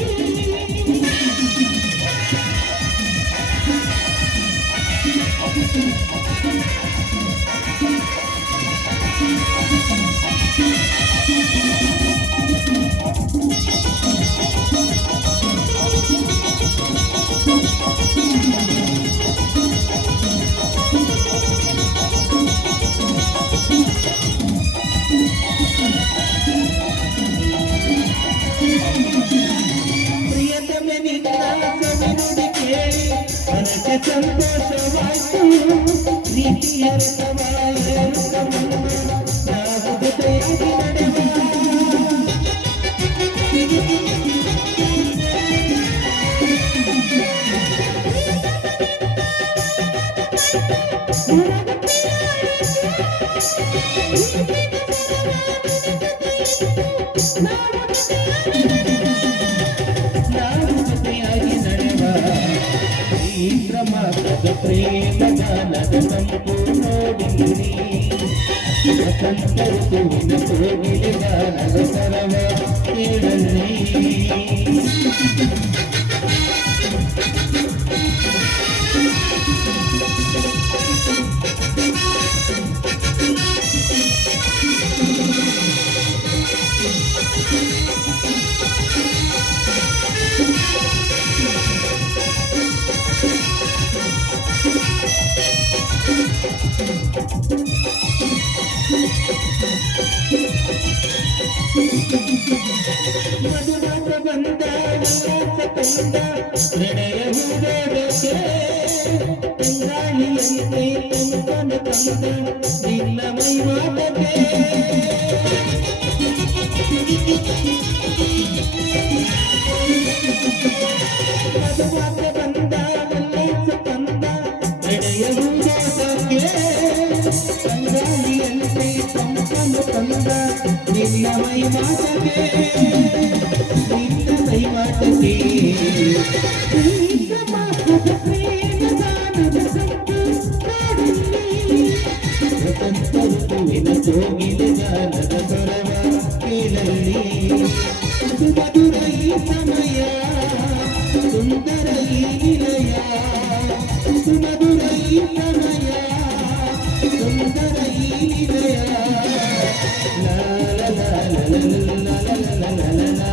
ಪ್ರಿಯತಮೆ ನಿನ್ನ ಸವಿನುಡಿ ಕೇಳಿ ಮನಕ್ಕೆ ಸಂತೋಷವಾಯಿತು. ಪ್ರೀತಿಯ ನಾವು ಜೊತೆಯಾಗಿ ನಡೆವ. ನಾವು ಜೊತೆಯಾಗಿ ನಡೆವ. ಚೈತ್ರ ಮಾಸದ ಪ್ರೇಮ ಗಾನದ ಸಂಪೂರ್ಣವಿಲ್ಲಿ ವಸಂತ ಋತುವಿನ ಕೋಗಿಲೆ ಗಾನದ ಸರವ ಕೇಳಲಿ. ಮಧುರಾತ್ರ ಬಂದ ಉಲ್ಲಾಸ ತಂದ ಪ್ರಣಯ ಹೂದೋಡಕ್ಕೆ ಗಾಳಿಯಂತೆ ತುಂಬಿಕೊಂಡ ತಂದ ನಿನ್ನ ಮೈ ಮಾತಕ್ಕೆ. ಮಧುರಾತ್ರ ಬಂದ ಉಲ್ಲಾಸ ತಂದ ಪ್ರಣಯ ಹೂದೋಡಕ್ಕೆ ಗಾಳಿಯಂತೆ ತುಂಬಿಕೊಂಡ ತಂದ ನಿನ್ನ ಮೈ ಮಾತಕ್ಕೆ. ನಿನ್ನ ಮೈ ಮಾತಕ್ಕೆ ವಸಂತ ಋತುವಿನ ಕೋಗಿಲೆ ಗಾನದ ಸ್ವರವ ಕೇಳಲಿ. ಸುಮಧುರ ಈ ಸಮಯ ಸುಂದರ ಈ ನಿಲಯ, ಸುಮಧುರ ಈ ಸಮಯ ಸುಂದರ ಈ ನಿಲಯ. ಲಾ ಲಾ ಲಾ ಲಾ ಲಾ ಲಾ ಲಾ ಲಾ ಲಾ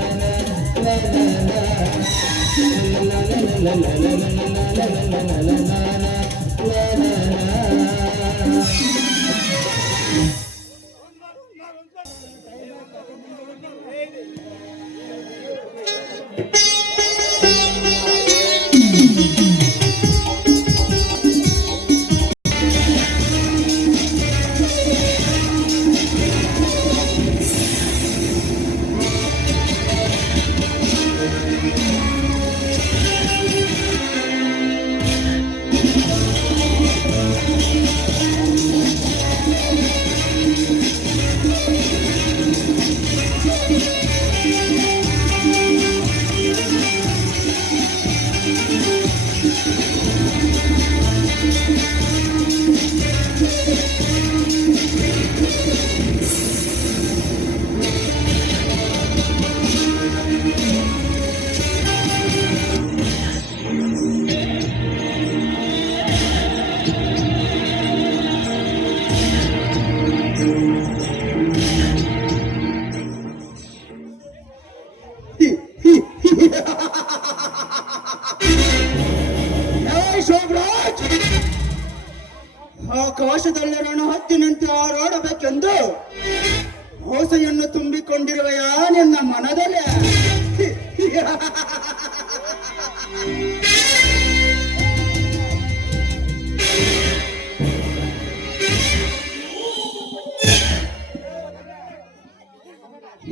ಶೋಭರಾಜ್, ಆಕಾಶದಲ್ಲಿ ರಣ ಹತ್ತಿನಂತೆ ಹಾರಾಡಬೇಕೆಂದು ಹೊಸೆಯನ್ನು ತುಂಬಿಕೊಂಡಿರುವೆಯ ನಿನ್ನ ಮನದಲ್ಲಿ?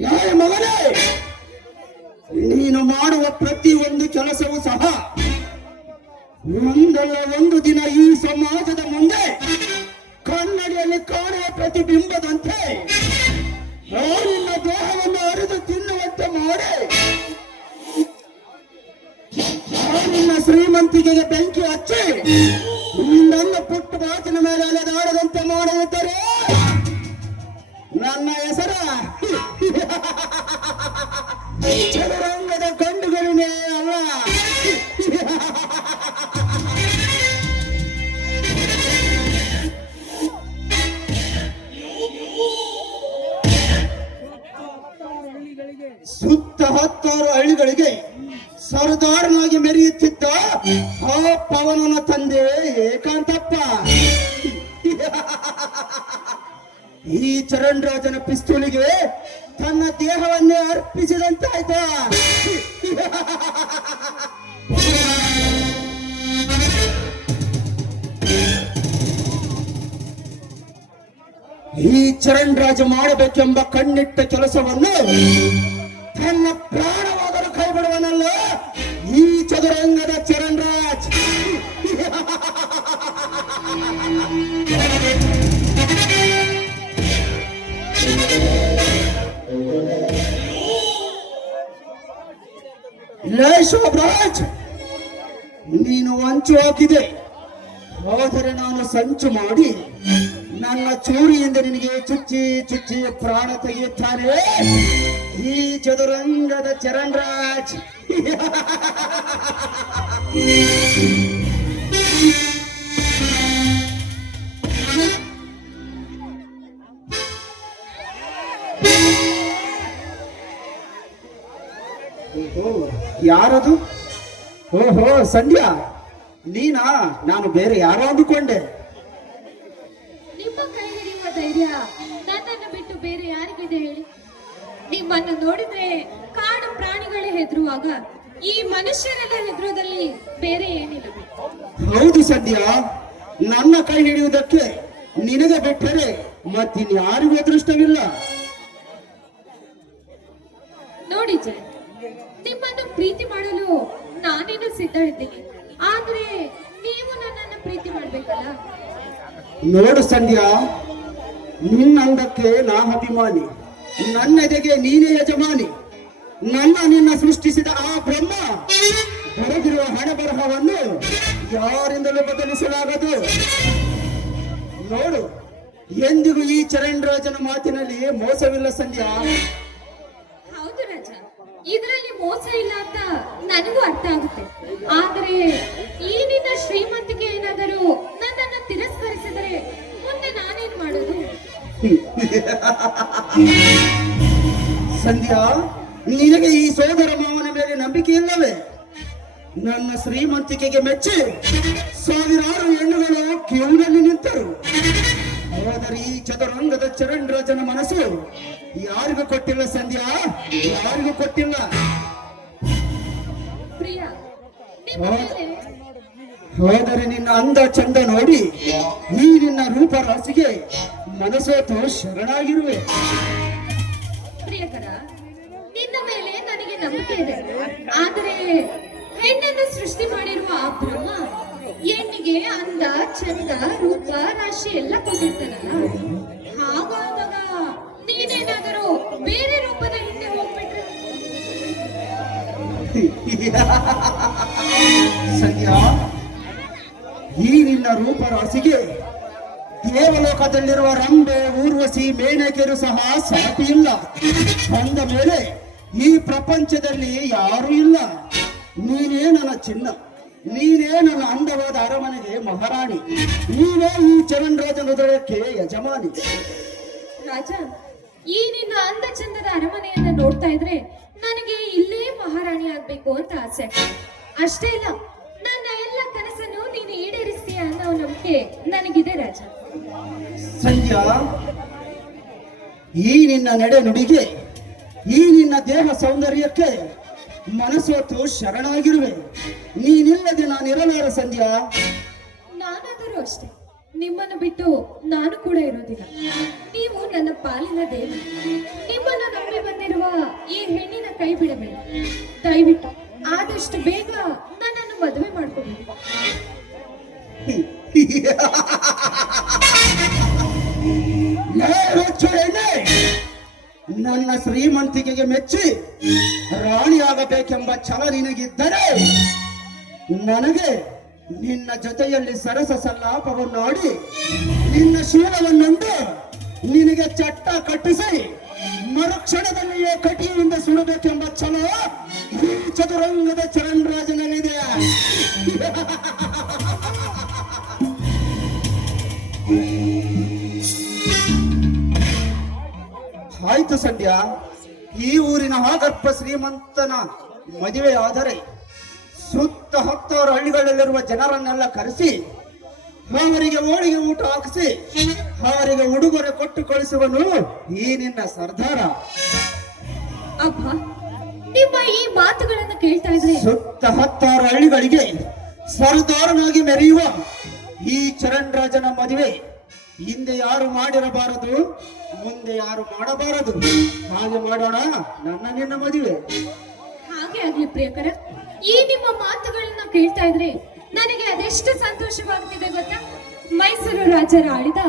ಯಾರ ಮಗನೇ, ನೀನು ಮಾಡುವ ಪ್ರತಿ ಒಂದು ಕೆಲಸವೂ ಸಹ ಒಂದಲ್ಲ ಒಂದು ದಿನ ಈ ಸಮಾಜದ ಮುಂದೆ ಕನ್ನಡಿಯಲ್ಲಿ ಕಾಣುವ ಪ್ರತಿಬಿಂಬದಂತೆ ನಿನ್ನ ದೇಹವನ್ನು ಅರಿದು ತಿನ್ನುವಂತೆ ಮಾಡಿ ನಿನ್ನ ಶ್ರೀಮಂತಿಕೆಗೆ ಬೆಂಕಿ ಹಚ್ಚಿ ನನ್ನ ಪುಟ್ಟ ಮಾತಿನ ಮೇಲೆ ಅಲೆದಾಡದಂತೆ ಮಾಡಿರುತ್ತಾರೆ. ನನ್ನ ಹೆಸರ ಚದುರಂಗದ ಗಂಡುಗಳಿನೇ ಅಲ್ಲ. ಸುತ್ತ 10 ಹಳ್ಳಿಗಳಿಗೆ ಸರ್ದಾರನಾಗಿ ಮೆರೆಯುತ್ತಿದ್ದ ಆ ಪವನನ ತಂದೆ ಏಕಾಂತಪ್ಪ ಈ ಚರಣ್ ರಾಜನ ಪಿಸ್ತೂಲಿಗೆ ತನ್ನ ದೇಹವನ್ನೇ ಅರ್ಪಿಸಿದಂತಾಯ್ತ. ಈ ಚರಣ್ ರಾಜ ಮಾಡಬೇಕೆಂಬ ಕಣ್ಣಿಟ್ಟ ಕೆಲಸವನ್ನು ತನ್ನ ಪ್ರಾಣವಾದರೂ ಕೈಬಿಡುವನಲ್ಲ ಈ ಚದುರಂಗದ ಚರಣ್ ರಾಜ್. ಲೇ ಶೋಭರಾಜ್, ನೀನು ವಂಚು ಹಾಕಿದೆ, ಆದರೆ ನಾನು ಸಂಚು ಮಾಡಿ ನನ್ನ ಚೂರಿಯಿಂದ ನಿನಗೆ ಚುಚ್ಚಿ ಚುಚ್ಚಿ ಪ್ರಾಣ ತೆಗೆಯುತ್ತಾನೆ ಈ ಚದುರಂಗದ ಚರಣ್ರಾಜ್. ಓಹೋ, ಯಾರದು? ಓಹೋ ಸಂಧ್ಯಾ, ನೀನಾ? ನಾನು ಬೇರೆ ಯಾರೋ ಅಂದುಕೊಂಡೆ. ನಿಮ್ಮ ಕೈ ಹಿಡಿಯುವ ಧೈರ್ಯ ನನ್ನನ್ನು ಬಿಟ್ಟು ಬೇರೆ ಯಾರಿಗಿದೆ ಹೇಳಿ? ನಿಮ್ಮನ್ನು ನೋಡಿದ್ರೆ ಕಾಡು ಪ್ರಾಣಿಗಳೇ ಹೆದರುವಾಗ ಈ ಮನುಷ್ಯರೆಲ್ಲ ಹೆದರೋದಲ್ಲಿ ಬೇರೆ ಏನಿಲ್ಲ. ಹೌದು ಸಂಧ್ಯಾ, ನನ್ನ ಕೈ ಹಿಡಿಯುವುದಕ್ಕೆ ನಿನಗೆ ಬಿಟ್ಟರೆ ಮತ್ತಿನ್ಯಾರಿಗೂ ಅದೃಷ್ಟವಿಲ್ಲ. ನೋಡಿ ಜಯ, ನಿಮ್ಮನ್ನು ಪ್ರೀತಿ ಮಾಡಲು ನಾನೇನು ಸಿದ್ಧ ಇದ್ದೀನಿ, ಆದ್ರೆ ನೀವು ನನ್ನನ್ನು ಪ್ರೀತಿ ಮಾಡ್ಬೇಕಲ್ಲ. ನೋಡು ಸಂಧ್ಯಾ, ನಿನ್ನಂದಕ್ಕೆ ನಾ ಅಭಿಮಾನಿ, ನನ್ನೆದೆಗೆ ನೀನೇ ಯಜಮಾನಿ. ನಿನ್ನ ಸೃಷ್ಟಿಸಿದ ಆ ಬ್ರಹ್ಮ ಬರೆದಿರುವ ಹಣೆ ಬರಹವನ್ನು ಯಾರಿಂದಲೂ ಬದಲಿಸಲಾಗದು. ನೋಡು, ಎಂದಿಗೂ ಈ ಚರಣ್ರಾಜನ ಮಾತಿನಲ್ಲಿ ಮೋಸವಿಲ್ಲ ಸಂಧ್ಯಾ. ಹೌದು ರಾಜ, ಇದರಲ್ಲಿ ಮೋಸ ಇಲ್ಲ ಅಂತ ನನಗೂ ಅರ್ಥ ಆಗುತ್ತೆ. ಆದ್ರೆ ಈ ನಿನ್ನ ಶ್ರೀಮಂತಿಕೆ ಏನಾದರೂ ನನ್ನನ್ನು ತಿರಸ್ಕರಿಸಿದರೆ ಮುಂದೆ ನಾನೇನ್ ಮಾಡೋದು? ಸಂಧ್ಯಾ, ನಿನಗೆ ಈ ಸೋದರ ಮಾವನ ಮೇಲೆ ನಂಬಿಕೆ ಇಲ್ಲವೇ? ನನ್ನ ಶ್ರೀಮಂತಿಕೆಗೆ ಮೆಚ್ಚಿ ಸಾವಿರಾರು ಹೆಣ್ಣುಗಳು ಕ್ಯೂನಲ್ಲಿ ನಿಂತರು. ಹೋದರೆ ಈ ಚದುರಂಗದ ಚರಣ್ರಾಜನ ಮನಸ್ಸು ಯಾರಿಗೂ ಕೊಟ್ಟಿಲ್ಲ ಸಂಧ್ಯಾ, ಯಾರಿಗೂ ಕೊಟ್ಟಿಲ್ಲ. ಪ್ರಿಯ, ನಿಮ್ಮ ಮೇಲೆ ಹೋದರೆ ನಿನ್ನ ಅಂದ ಚಂದ ನೋಡಿ ಈ ನಿನ್ನ ರೂಪ ರಾಶಿಗೆ ಮನಸೋತು ಶರಣಾಗಿರುವೆ. ಪ್ರಿಯಕರ, ನಿನ್ನ ಮೇಲೆ ನನಗೆ ನಂಬಿಕೆ ಇದೆ. ಆದರೆ ಹೆಣ್ಣನ್ನು ಸೃಷ್ಟಿ ಮಾಡಿರುವ ಆ ಬ್ರಹ್ಮ ಹೆಣ್ಣಿಗೆ ಅಂದ ಚಂದ ರೂಪ ರಾಶಿ ಎಲ್ಲ ಕೊಟ್ಟಿರ್ತಾನಲ್ಲ, ಹಾಗಾದಾಗ ನೀನೇನಾದರೂ ಬೇರೆ ರೂಪದ ಹಿಂದೆ ಹೋಗ್ಬಿಟ್ರೆ? ಸಂಧ್ಯಾ, ಈ ನಿನ್ನ ರೂಪ ರಾಶಿಗೆ ದೇವಲೋಕದಲ್ಲಿರುವ ರಂಬೆ, ಊರ್ವಶಿ, ಮೇನಕೆಯರು ಸಹ ಸಾಟಿ ಇಲ್ಲ. ಅಂದ ಮೇಲೆ ಈ ಪ್ರಪಂಚದಲ್ಲಿ ಯಾರೂ ಇಲ್ಲ. ನೀನೇ ನನ್ನ ಚಿನ್ನ, ನೀನೇ ನನ್ನ ಅಂದವಾದ ಅರಮನೆಗೆ ಮಹಾರಾಣಿ, ನೀನೇ ಈ ಚರಣ್ರಾಜನ ಹೃದಯಕ್ಕೆ ಯಜಮಾನಿ. ರಾಜ, ಈ ನಿನ್ನ ಅಂದ ಚಂದದ ಅರಮನೆಯನ್ನ ನೋಡ್ತಾ ಇದ್ರೆ ನನಗೆ ಇಲ್ಲೇ ಮಹಾರಾಣಿ ಆಗ್ಬೇಕು ಅಂತ ಆಸೆ. ಅಷ್ಟೇ ಇಲ್ಲ, ನನ್ನ ಎಲ್ಲ ಕನಸನ್ನು ನೀನು ಈಡೇರಿಸ್ತೀಯ ಅನ್ನೋ ನಂಬಿಕೆ ನನಗಿದೆ ರಾಜ. ಸಂಧ್ಯಾ, ಈ ನಿನ್ನ ನಡೆ ನುಡಿಗೆ, ಈ ನಿನ್ನ ದೇಹ ಸೌಂದರ್ಯಕ್ಕೆ ಮನಸೋತು ಶರಣಾಗಿರುವೆ. ನೀನಿಲ್ಲದೆ ನಾನಿರಲಾರ ಸಂಧ್ಯಾ. ನಾನಾದರೂ ಅಷ್ಟೇ, ನಿಮ್ಮನ್ನು ಬಿಟ್ಟು ನಾನು ಕೂಡ ಇರೋದಿಲ್ಲ. ನೀವು ನನ್ನ ಪಾಲಿನ ದೇವಿ. ನಿಮ್ಮನ್ನು ನಂಬಿ ಬಂದಿರುವ ಈ ಹೆಣ್ಣಿನ ಕೈ ಬಿಡಬೇಡಿ. ದಯವಿಟ್ಟು ಆದಷ್ಟು ಬೇಗ ನನ್ನನ್ನು ಮದುವೆ ಮಾಡ್ಕೊಬೇಡಿ. ನನ್ನ ಶ್ರೀಮಂತಿಕೆಗೆ ಮೆಚ್ಚಿ ರಾಣಿಯಾಗಬೇಕೆಂಬ ಛಲ ನಿನಗಿದ್ದರೆ ನನಗೆ ನಿನ್ನ ಜೊತೆಯಲ್ಲಿ ಸರಸ ಸಲ್ಲಾಪವನ್ನು ಆಡಿ ನಿನ್ನ ಶೀಲವನ್ನುಂಡು ನಿನಗೆ ಚಟ್ಟ ಕಟ್ಟಿಸಿ ಮರುಕ್ಷಣದಲ್ಲಿಯೇ ಕಟಿಯಿಂದ ಸುಡಬೇಕೆಂಬ ಛಲ ಈ ಚದುರಂಗದ ಚರಣ್ರಾಜನಲ್ಲಿದೆ. ಆಯ್ತು ಸಂಧ್ಯಾ, ಈ ಊರಿನ ಆಗರ್ಭ ಶ್ರೀಮಂತನ ಮದುವೆಯಾದರೆ ಸುತ್ತ 10 ಹಳ್ಳಿಗಳಲ್ಲಿರುವ ಜನರನ್ನೆಲ್ಲ ಕರೆಸಿ ಅವರಿಗೆ ಹೋಳಿಗೆ ಊಟ ಹಾಕಿಸಿ ಅವರಿಗೆ ಉಡುಗೊರೆ ಕೊಟ್ಟು ಕಳಿಸುವನು ಈ ನಿನ್ನ ಸರ್ದಾರ. ಅಬ್ಬ, ನಿಮ್ಮ ಈ ಮಾತುಗಳನ್ನು ಕೇಳ್ತಾ ಇದ್ರೆ ಸುತ್ತ 10 ಹಳ್ಳಿಗಳಿಗೆ ಸರ್ದಾರನಾಗಿ ಮೆರೆಯುವ ಈ ಚರಣ್ರಾಜನ ಮದುವೆ ಹಿಂದೆ ಯಾರು ಮಾಡಿರಬಾರದು, ಮುಂದೆ ಯಾರು ಮಾಡಬಾರದು. ಹಾಗೆ ಮಾಡೋಣ ನನ್ನ ನಿನ್ನ ಮದುವೆ. ಹಾಗೆ ಆಗ್ಲಿ ಪ್ರಿಯಕರ. ಈ ನಿಮ್ಮ ಮಾತುಗಳನ್ನ ಕೇಳ್ತಾ ಇದ್ರೆ ನನಗೆ ಅದೆಷ್ಟು ಸಂತೋಷವಾಗ್ತಿದೆ ಗೊತ್ತಾ? ಮೈಸೂರು ರಾಜರ ಆಳಿದ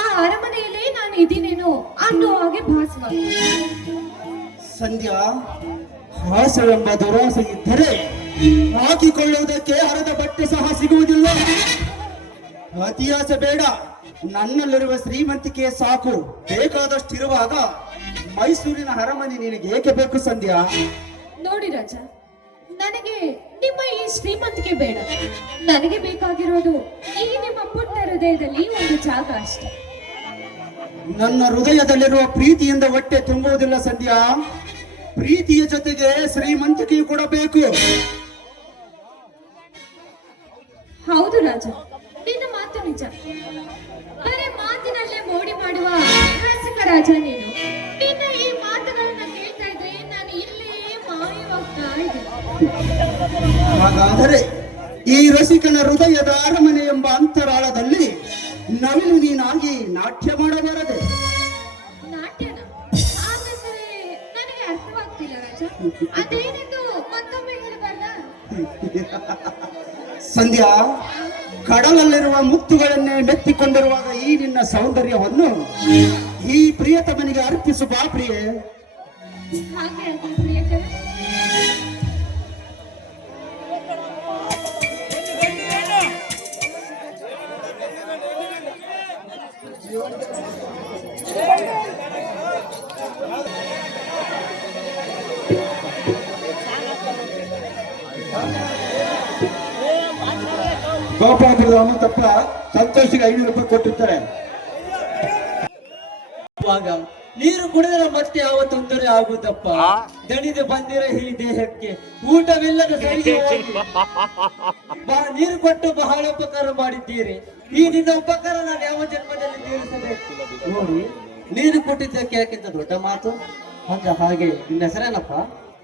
ಆ ಅರಮನೆಯಲ್ಲೇ ನಾನು ಇದೀನೇನೋ ಅನ್ನೋ ಹಾಗೆ ಭಾಸವಾಗ್ತಿದೆ. ಸಂಧ್ಯಾ, ಹಾಸವೆಂಬ ದುರಾಸೆ ಇದ್ದರೆ ಹಾಕಿಕೊಳ್ಳುವುದಕ್ಕೆ ಹರದ ಬಟ್ಟೆ ಸಹ ಸಿಗುವುದಿಲ್ಲ. ಅತಿಯಾಸೆ ಬೇಡ, ನನ್ನಲ್ಲಿರುವ ಶ್ರೀಮಂತಿಕೆ ಸಾಕು, ಬೇಕಾದಷ್ಟಿರುವಾಗ ಮೈಸೂರಿನ ಅರಮನೆ ನಿನಗೆ ಏಕೆ ಬೇಕು ಸಂಧ್ಯಾ? ನೋಡಿ ರಾಜ, ನನಗೆ ನಿಮ್ಮ ಈ ಶ್ರೀಮಂತಿಕೆ ಬೇಡ. ನನಗೆ ಬೇಕಾಗಿರೋದು ಈ ನಿಮ್ಮ ಪುಟ್ಟ ಹೃದಯದಲ್ಲಿ ಒಂದು ಜಾಗ ಅಷ್ಟೇ. ನನ್ನ ಹೃದಯದಲ್ಲಿರುವ ಪ್ರೀತಿಯಿಂದ ಹೊಟ್ಟೆ ತುಂಬುವುದಿಲ್ಲ ಸಂಧ್ಯಾ. ಪ್ರೀತಿಯ ಜೊತೆಗೆ ಶ್ರೀಮಂತಿಕೆಯು ಕೂಡ ಬೇಕು. ಹೌದು ರಾಜ, ನಿನ್ನ ಮಾತು ನಿಜ. ಬರೀ ಮಾತಿನಲ್ಲೇ ಮೋಡಿ ಮಾಡುವ ರಸಿಕ ರಾಜ ನೀನು. ನಿನ್ನ ಈ ಮಾತುಗಳನ್ನ ಕೇಳ್ತಾ ಇದ್ರೆ ನಾನು ಇಲ್ಲೇ ಮಾಯವಾಗ್ತಾ ಇದ್ದೀನಿ. ಹಾಗಾದರೆ ಈ ರಸಿಕನ ಹೃದಯದ ಅರಮನೆ ಎಂಬ ಅಂತರಾಳದಲ್ಲಿ ನವಿಲು ನೀನಾಗಿ ನಾಟ್ಯ ಮಾಡಬಾರದೆ? ನಾಟ್ಯನ ಹಾಗಾದ್ರೆ ನನಗೆ ಅರ್ಥವಾಗ್ತಿಲ್ಲ ರಾಜ. ಅದೇನೆಂದು ಮತ್ತೊಮ್ಮೆ ಹೇಳಬಾರ್ದಾ? ಸಂಧ್ಯಾ, ಕಡಲಲ್ಲಿರುವ ಮುತ್ತುಗಳನ್ನೇ ಮೆತ್ತಿಕೊಂಡಿರುವಾಗ ಈ ನಿನ್ನ ಸೌಂದರ್ಯವನ್ನು ಈ ಪ್ರಿಯತಮನಿಗೆ ಅರ್ಪಿಸು ಬಾ ಪ್ರಿಯೆ. ಹಾಗೆ ಅಂತ ಪ್ರಿಯಕರ. ಗೋಪಾಲಪುರದ ಅಮೃತಪ್ಪ ಸಂತೋಷಿಗೆ 500 ರೂಪಾಯಿ ಕೊಟ್ಟಿರ್ತಾರೆ. ನೀರು ಕುಡಿದರೆ ಮತ್ತೆ ಯಾವ ತೊಂದರೆ ಆಗುತ್ತಪ್ಪ. ದಣಿದು ಬಂದಿರೋ ಈ ದೇಹಕ್ಕೆ ಊಟವಿಲ್ಲದ ಸರಿಗೆ ನೀರು ಕೊಟ್ಟು ಬಹಳ ಉಪಕಾರ ಮಾಡಿದ್ದೀರಿ. ಈ ನಿನ್ನ ಉಪಕಾರ ನಾನು ಯಾವ ಜನ್ಮದಲ್ಲಿ ತೀರಿಸಬೇಕು. ನೋಡಿ, ನೀರು ಕೊಟ್ಟಿದ್ದಕ್ಕೆ ಯಾಕಿಂತ ದೊಡ್ಡ ಮಾತು ಅಂತ. ಹಾಗೆ ನಿನ್ನ ಹೆಸರೇನಪ್ಪ?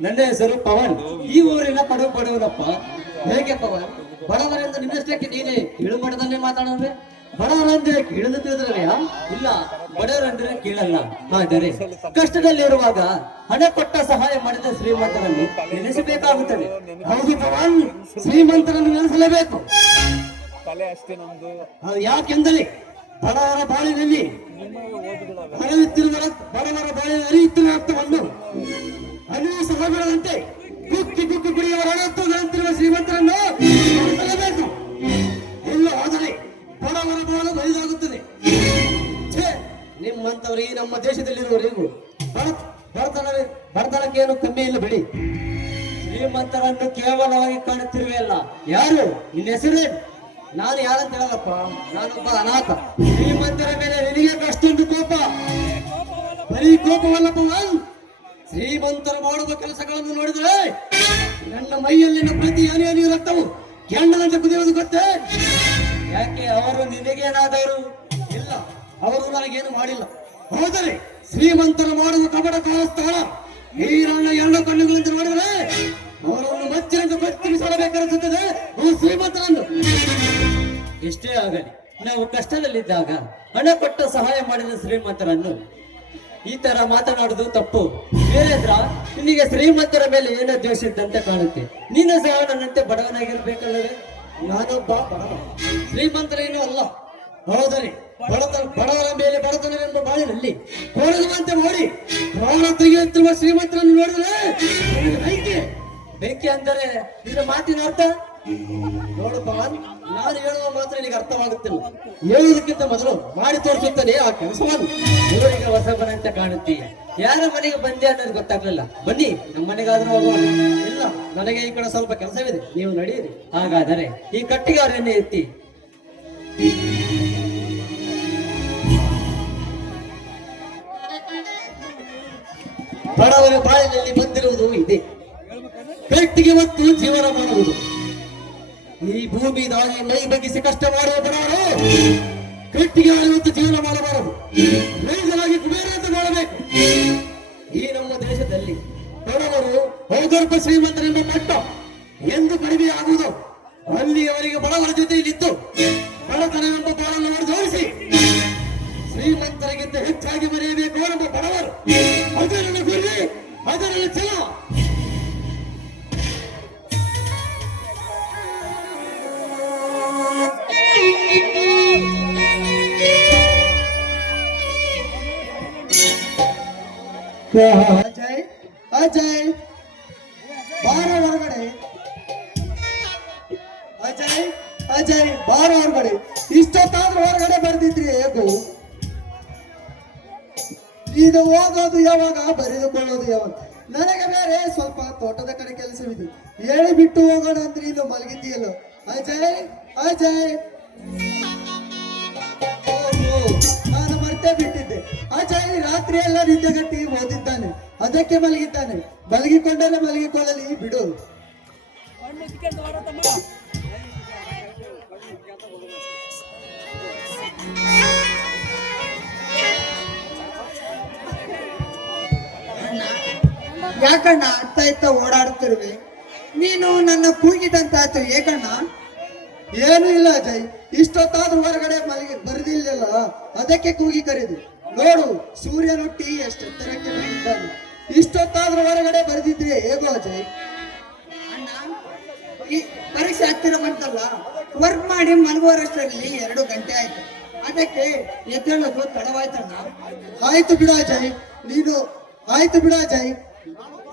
ನನ್ನ ಹೆಸರು ಪವನ್. ಈ ಊರಿನ ಕಡು ಬಡವನಪ್ಪ. ಹೇಗೆ ಪವನ್? ಬಡವರಿಂದ ನಿನ್ನಷ್ಟಕ್ಕೆ ನೀನೇ ಕೀಳು ಮಟ್ಟದಲ್ಲೇ ಮಾತಾಡೋದ್ರೆ? ಬಡವರಂದ್ರೆ ಕೀಳನ್ನು ತಿಳಿದ್ರಯ್ಯ? ಇಲ್ಲ, ಬಡವರಂದ್ರೆ ಕೀಳಲ್ಲ. ಆದರೆ ಕಷ್ಟದಲ್ಲಿರುವಾಗ ಹಣ ಕೊಟ್ಟ ಸಹಾಯ ಮಾಡಿದ ಶ್ರೀಮಂತರನ್ನು ನೆನೆಸಬೇಕಾಗುತ್ತದೆ. ಹೌದು ಪವನ್, ಶ್ರೀಮಂತರನ್ನು ನೆನೆಸಲೇಬೇಕು. ಅದು ಯಾಕೆಂದರೆ ಬಡವರ ಬಾಳಿನಲ್ಲಿ ಬಡವರ ಬಾಳಿನಲ್ಲಿ ಅರಿಯುತ್ತಿರುವ ಅರ್ಥವನ್ನು ಅರಿವು ಸಹೋದರರಂತೆ ಕುಕ್ಕಿ ಕುಕ್ಕಿ ಕುಡಿಯುವ ಹಣತ್ತುಗಳಂತಿರುವ ಶ್ರೀಮಂತರನ್ನು ನೆನೆಸಲೇಬೇಕು. ಇಲ್ಲ ಆದರೆ ಬಡವರ ಬಾಳು ಬರಿದಾಗುತ್ತದೆ. ನಿಮ್ಮಂತವರು ಈ ನಮ್ಮ ದೇಶದಲ್ಲಿರುವವರೆಗೂ ಬಡತನಕ್ಕೇನು ಕಮ್ಮಿ ಇಲ್ಲ ಬಿಡಿ. ಶ್ರೀಮಂತರನ್ನು ಕೇವಲವಾಗಿ ಕಾಣುತ್ತಿರುವೆ ಅಲ್ಲ. ಯಾರು ನಿನ್ನ ಹೆಸರೇನು? ನಾನು ಯಾರಂತ ಹೇಳಲ್ಲಪ್ಪ, ನಾನೊಬ್ಬ ಅನಾಥ. ಶ್ರೀಮಂತರ ಮೇಲೆ ನಿನಗೆ ಅಷ್ಟೊಂದು ಕೋಪ? ಬರೀ ಕೋಪವಲ್ಲ ಪವನ್, ಶ್ರೀಮಂತರು ಮಾಡುವ ಕೆಲಸಗಳನ್ನು ನೋಡಿದರೆ ನನ್ನ ಮೈಯಲ್ಲಿನ ಪ್ರತಿ ಹನಿಯಲ್ಲಿಯೂ ರಕ್ತವು ಕೆಂಡದಂತೆ ಕುದಿಯುವುದು ಗೊತ್ತೇ? ಯಾಕೆ ಅವರು ನಿನಗೇನಾದರೂ? ಇಲ್ಲ, ಅವರು ನನಗೇನು ಮಾಡಿಲ್ಲ. ಹೋದರೆ ಶ್ರೀಮಂತರು ಮಾಡುವ ಕಪಟ ಕಾಲಸ್ಥಾನ ಈ ನನ್ನ ಎರಡು ಕಣ್ಣುಗಳಿಂದ ನೋಡಿದರೆ ಅವರನ್ನು ಮಚ್ಚಿನಿಂದ ಕತ್ತರಿಸಬೇಕಾಗುತ್ತದೆ. ಶ್ರೀಮಂತರನ್ನು ಎಷ್ಟೇ ಆಗಲಿ, ನಾವು ಕಷ್ಟದಲ್ಲಿದ್ದಾಗ ಹಣ ಕೊಟ್ಟ ಸಹಾಯ ಮಾಡಿದ ಶ್ರೀಮಂತರನ್ನು ಈ ತರ ಮಾತನಾಡುವುದು ತಪ್ಪು. ಬೇರೆದ್ರ ನಿನಗೆ ಶ್ರೀಮಂತರ ಮೇಲೆ ಏನೋ ದ್ವೇಷ ಇದ್ದಂತೆ ಕಾಣುತ್ತೆ. ನೀನು ಸಹ ನನ್ನಂತೆ ಬಡವನಾಗಿರ್ಬೇಕಲ್ಲವೇ? ನಾನೊಬ್ಬ ಬಡವ, ಶ್ರೀಮಂತರೇನೂ ಅಲ್ಲ. ಹೌದರೆ ಬಡವರ ಮೇಲೆ ಬಡತನವೆಂಬ ಬಾಳಿನಲ್ಲಿ ಹೊಡೆದುವಂತೆ ಮಾಡಿ ಪ್ರಾಣ ತೆಗೆಯುತ್ತಿರುವ ಶ್ರೀಮಂತರನ್ನು ನೋಡಿದರೆ ಐಕೆ ಬೆಂಕಿ ಅಂದರೆ ನಿನ್ನ ಮಾತಿನ ಅರ್ಥ? ನೋಡು ಪವನ್, ನಾನು ಹೇಳುವ ಮಾತ್ರ ನಿನಗೆ ಅರ್ಥವಾಗುತ್ತಿಲ್ಲ. ಹೇಳುವುದಕ್ಕಿಂತ ಮೊದಲು ಮಾಡಿ ತೋರಿಸುತ್ತೇನೆ ಆ ಕೆಲಸವನ್ನು. ಊರಿಗೆ ಹೊಸಬನಂತೆ ಕಾಣುತ್ತೀಯ. ಯಾರ ಮನೆಗೆ ಬಂದೆ ಅನ್ನೋದು ಗೊತ್ತಾಗ್ಲಿಲ್ಲ. ಬನ್ನಿ, ನಮ್ಮ ಮನೆಗಾದ್ರೂ ಹೋಗೋಣ. ಇಲ್ಲ, ನನಗೆ ಈ ಕಡೆ ಸ್ವಲ್ಪ ಕೆಲಸವಿದೆ, ನೀವು ನಡೆಯಿರಿ. ಹಾಗಾದರೆ ಈ ಕಟ್ಟಿಗಾರನ್ನೇ ಎತ್ತಿ. ಬಡವರ ಬಾಳಿನಲ್ಲಿ ಬಂದಿರುವುದು ಇದೆ. ಕಟ್ಟಿಗೆ ಮತ್ತು ಜೀವನ ಮಾಡುವುದು. ಈ ಭೂಮಿ ದಾರಿ ಮೈ ಬಗ್ಗಿಸಿ ಕಷ್ಟ ಮಾಡುವ ಬಡವರು ಕಟ್ಟಿಗೆ ಮತ್ತು ಜೀವನ ಮಾಡಬಾರದು. ರೈತರಾಗಿ ಕುಬೇರಂತೆ ಮಾಡಬೇಕು. ಈ ನಮ್ಮ ದೇಶದಲ್ಲಿ ಬಡವರು ಬಹುದೊಡ್ಡ ಶ್ರೀಮಂತರೆಂಬ ಮಟ್ಟ ಎಂದು ಕಡಿಮೆ ಆಗುವುದು. ಅಲ್ಲಿಯವರೆಗೆ ಬಡವರ ಜೊತೆಯಲ್ಲಿದ್ದು ಬಡತನವೆಂಬ ಬಾಳನ್ನು ಜೋಡಿಸಿ ಶ್ರೀಮಂತರಿಗಿಂತ ಹೆಚ್ಚಾಗಿ ಮರೆಯಬೇಕು ಎಂಬ ಬಡವರು. ಅದರಲ್ಲಿ ಗುರಿ, ಅದರಲ್ಲಿ ಛಲ. ಅಜಯ್, ಅಜಯ್ ಬಾರ ಹೊರಗಡೆ. ಅಜಯ್, ಅಜಯ್ ಬಾರ ಹೊರಗಡೆ. ಇಷ್ಟೊತ್ತಾದ್ರೂ ಹೊರಗಡೆ ಬರ್ದಿದ್ರಿ ಹೇಗೂ? ಇದು ಓದೋದು ಯಾವಾಗ, ಬರೆದುಕೊಳ್ಳೋದು ಯಾವಾಗ? ನನಗೆ ಬೇರೆ ಸ್ವಲ್ಪ ತೋಟದ ಕಡೆ ಕೆಲಸವಿದೆ, ಹೇಳಿ ಬಿಟ್ಟು ಹೋಗೋಣ ಅಂದ್ರೆ ಇದು ಮಲಗಿದ್ದೀಯಲ್ಲ. ಅಜಯ್ ಅಜಯ್, ಓಹೋ, ನಾನು ಮರ್ತೇ ಬಿಟ್ಟಿದ್ದೆ. ಅಜಯ್ ರಾತ್ರಿ ಎಲ್ಲ ನಿದ್ದೆಗಟ್ಟಿ ಓದಿದ್ದಾನೆ, ಅದಕ್ಕೆ ಮಲಗಿದ್ದಾನೆ. ಮಲಗಿಕೊಂಡರೆ ಮಲಗಿಕೊಳ್ಳಲಿ ಬಿಡು. ಯಾಕಣ್ಣ ಅತ್ತ ಇತ್ತ ಓಡಾಡುತ್ತಿರುವೆ? ನೀನು ನನ್ನ ಕೂಗಿದಂತಾಯ್ತು ಏಕಣ್ಣ? ಏನು ಇಲ್ಲ ಅಜಯ್, ಇಷ್ಟೊತ್ತಾದ್ರೂ ಹೊರಗಡೆ ಬರೆದಿಲ್ಲಲ್ಲ, ಅದಕ್ಕೆ ಕೂಗಿ ಕರೆದು. ನೋಡು ಸೂರ್ಯನೊಟ್ಟಿ ಎಷ್ಟು ಎತ್ತರಕ್ಕೆ ಬಂದಿದ್ದಾನೆ. ಇಷ್ಟೊತ್ತಾದ್ರೂ ಹೊರಗಡೆ ಬರೆದಿದ್ರೆ ಹೇಗೋ ಅಜಯ್? ಅಣ್ಣ, ಈ ಪರೀಕ್ಷೆ ಹತ್ತಿರ ಬಂತಲ್ಲ, ವರ್ಕ್ ಮಾಡಿ ಮಲಗುವರಷ್ಟರಲ್ಲಿ 2 ಗಂಟೆ ಆಯ್ತು. ಅದಕ್ಕೆ ಎದ್ದೇಳೋದು ತಡವಾಯ್ತಣ್ಣ. ಆಯ್ತು ಬಿಡ ಅಜಯ್, ಆಯ್ತು ಬಿಡ ಅಜಯ್,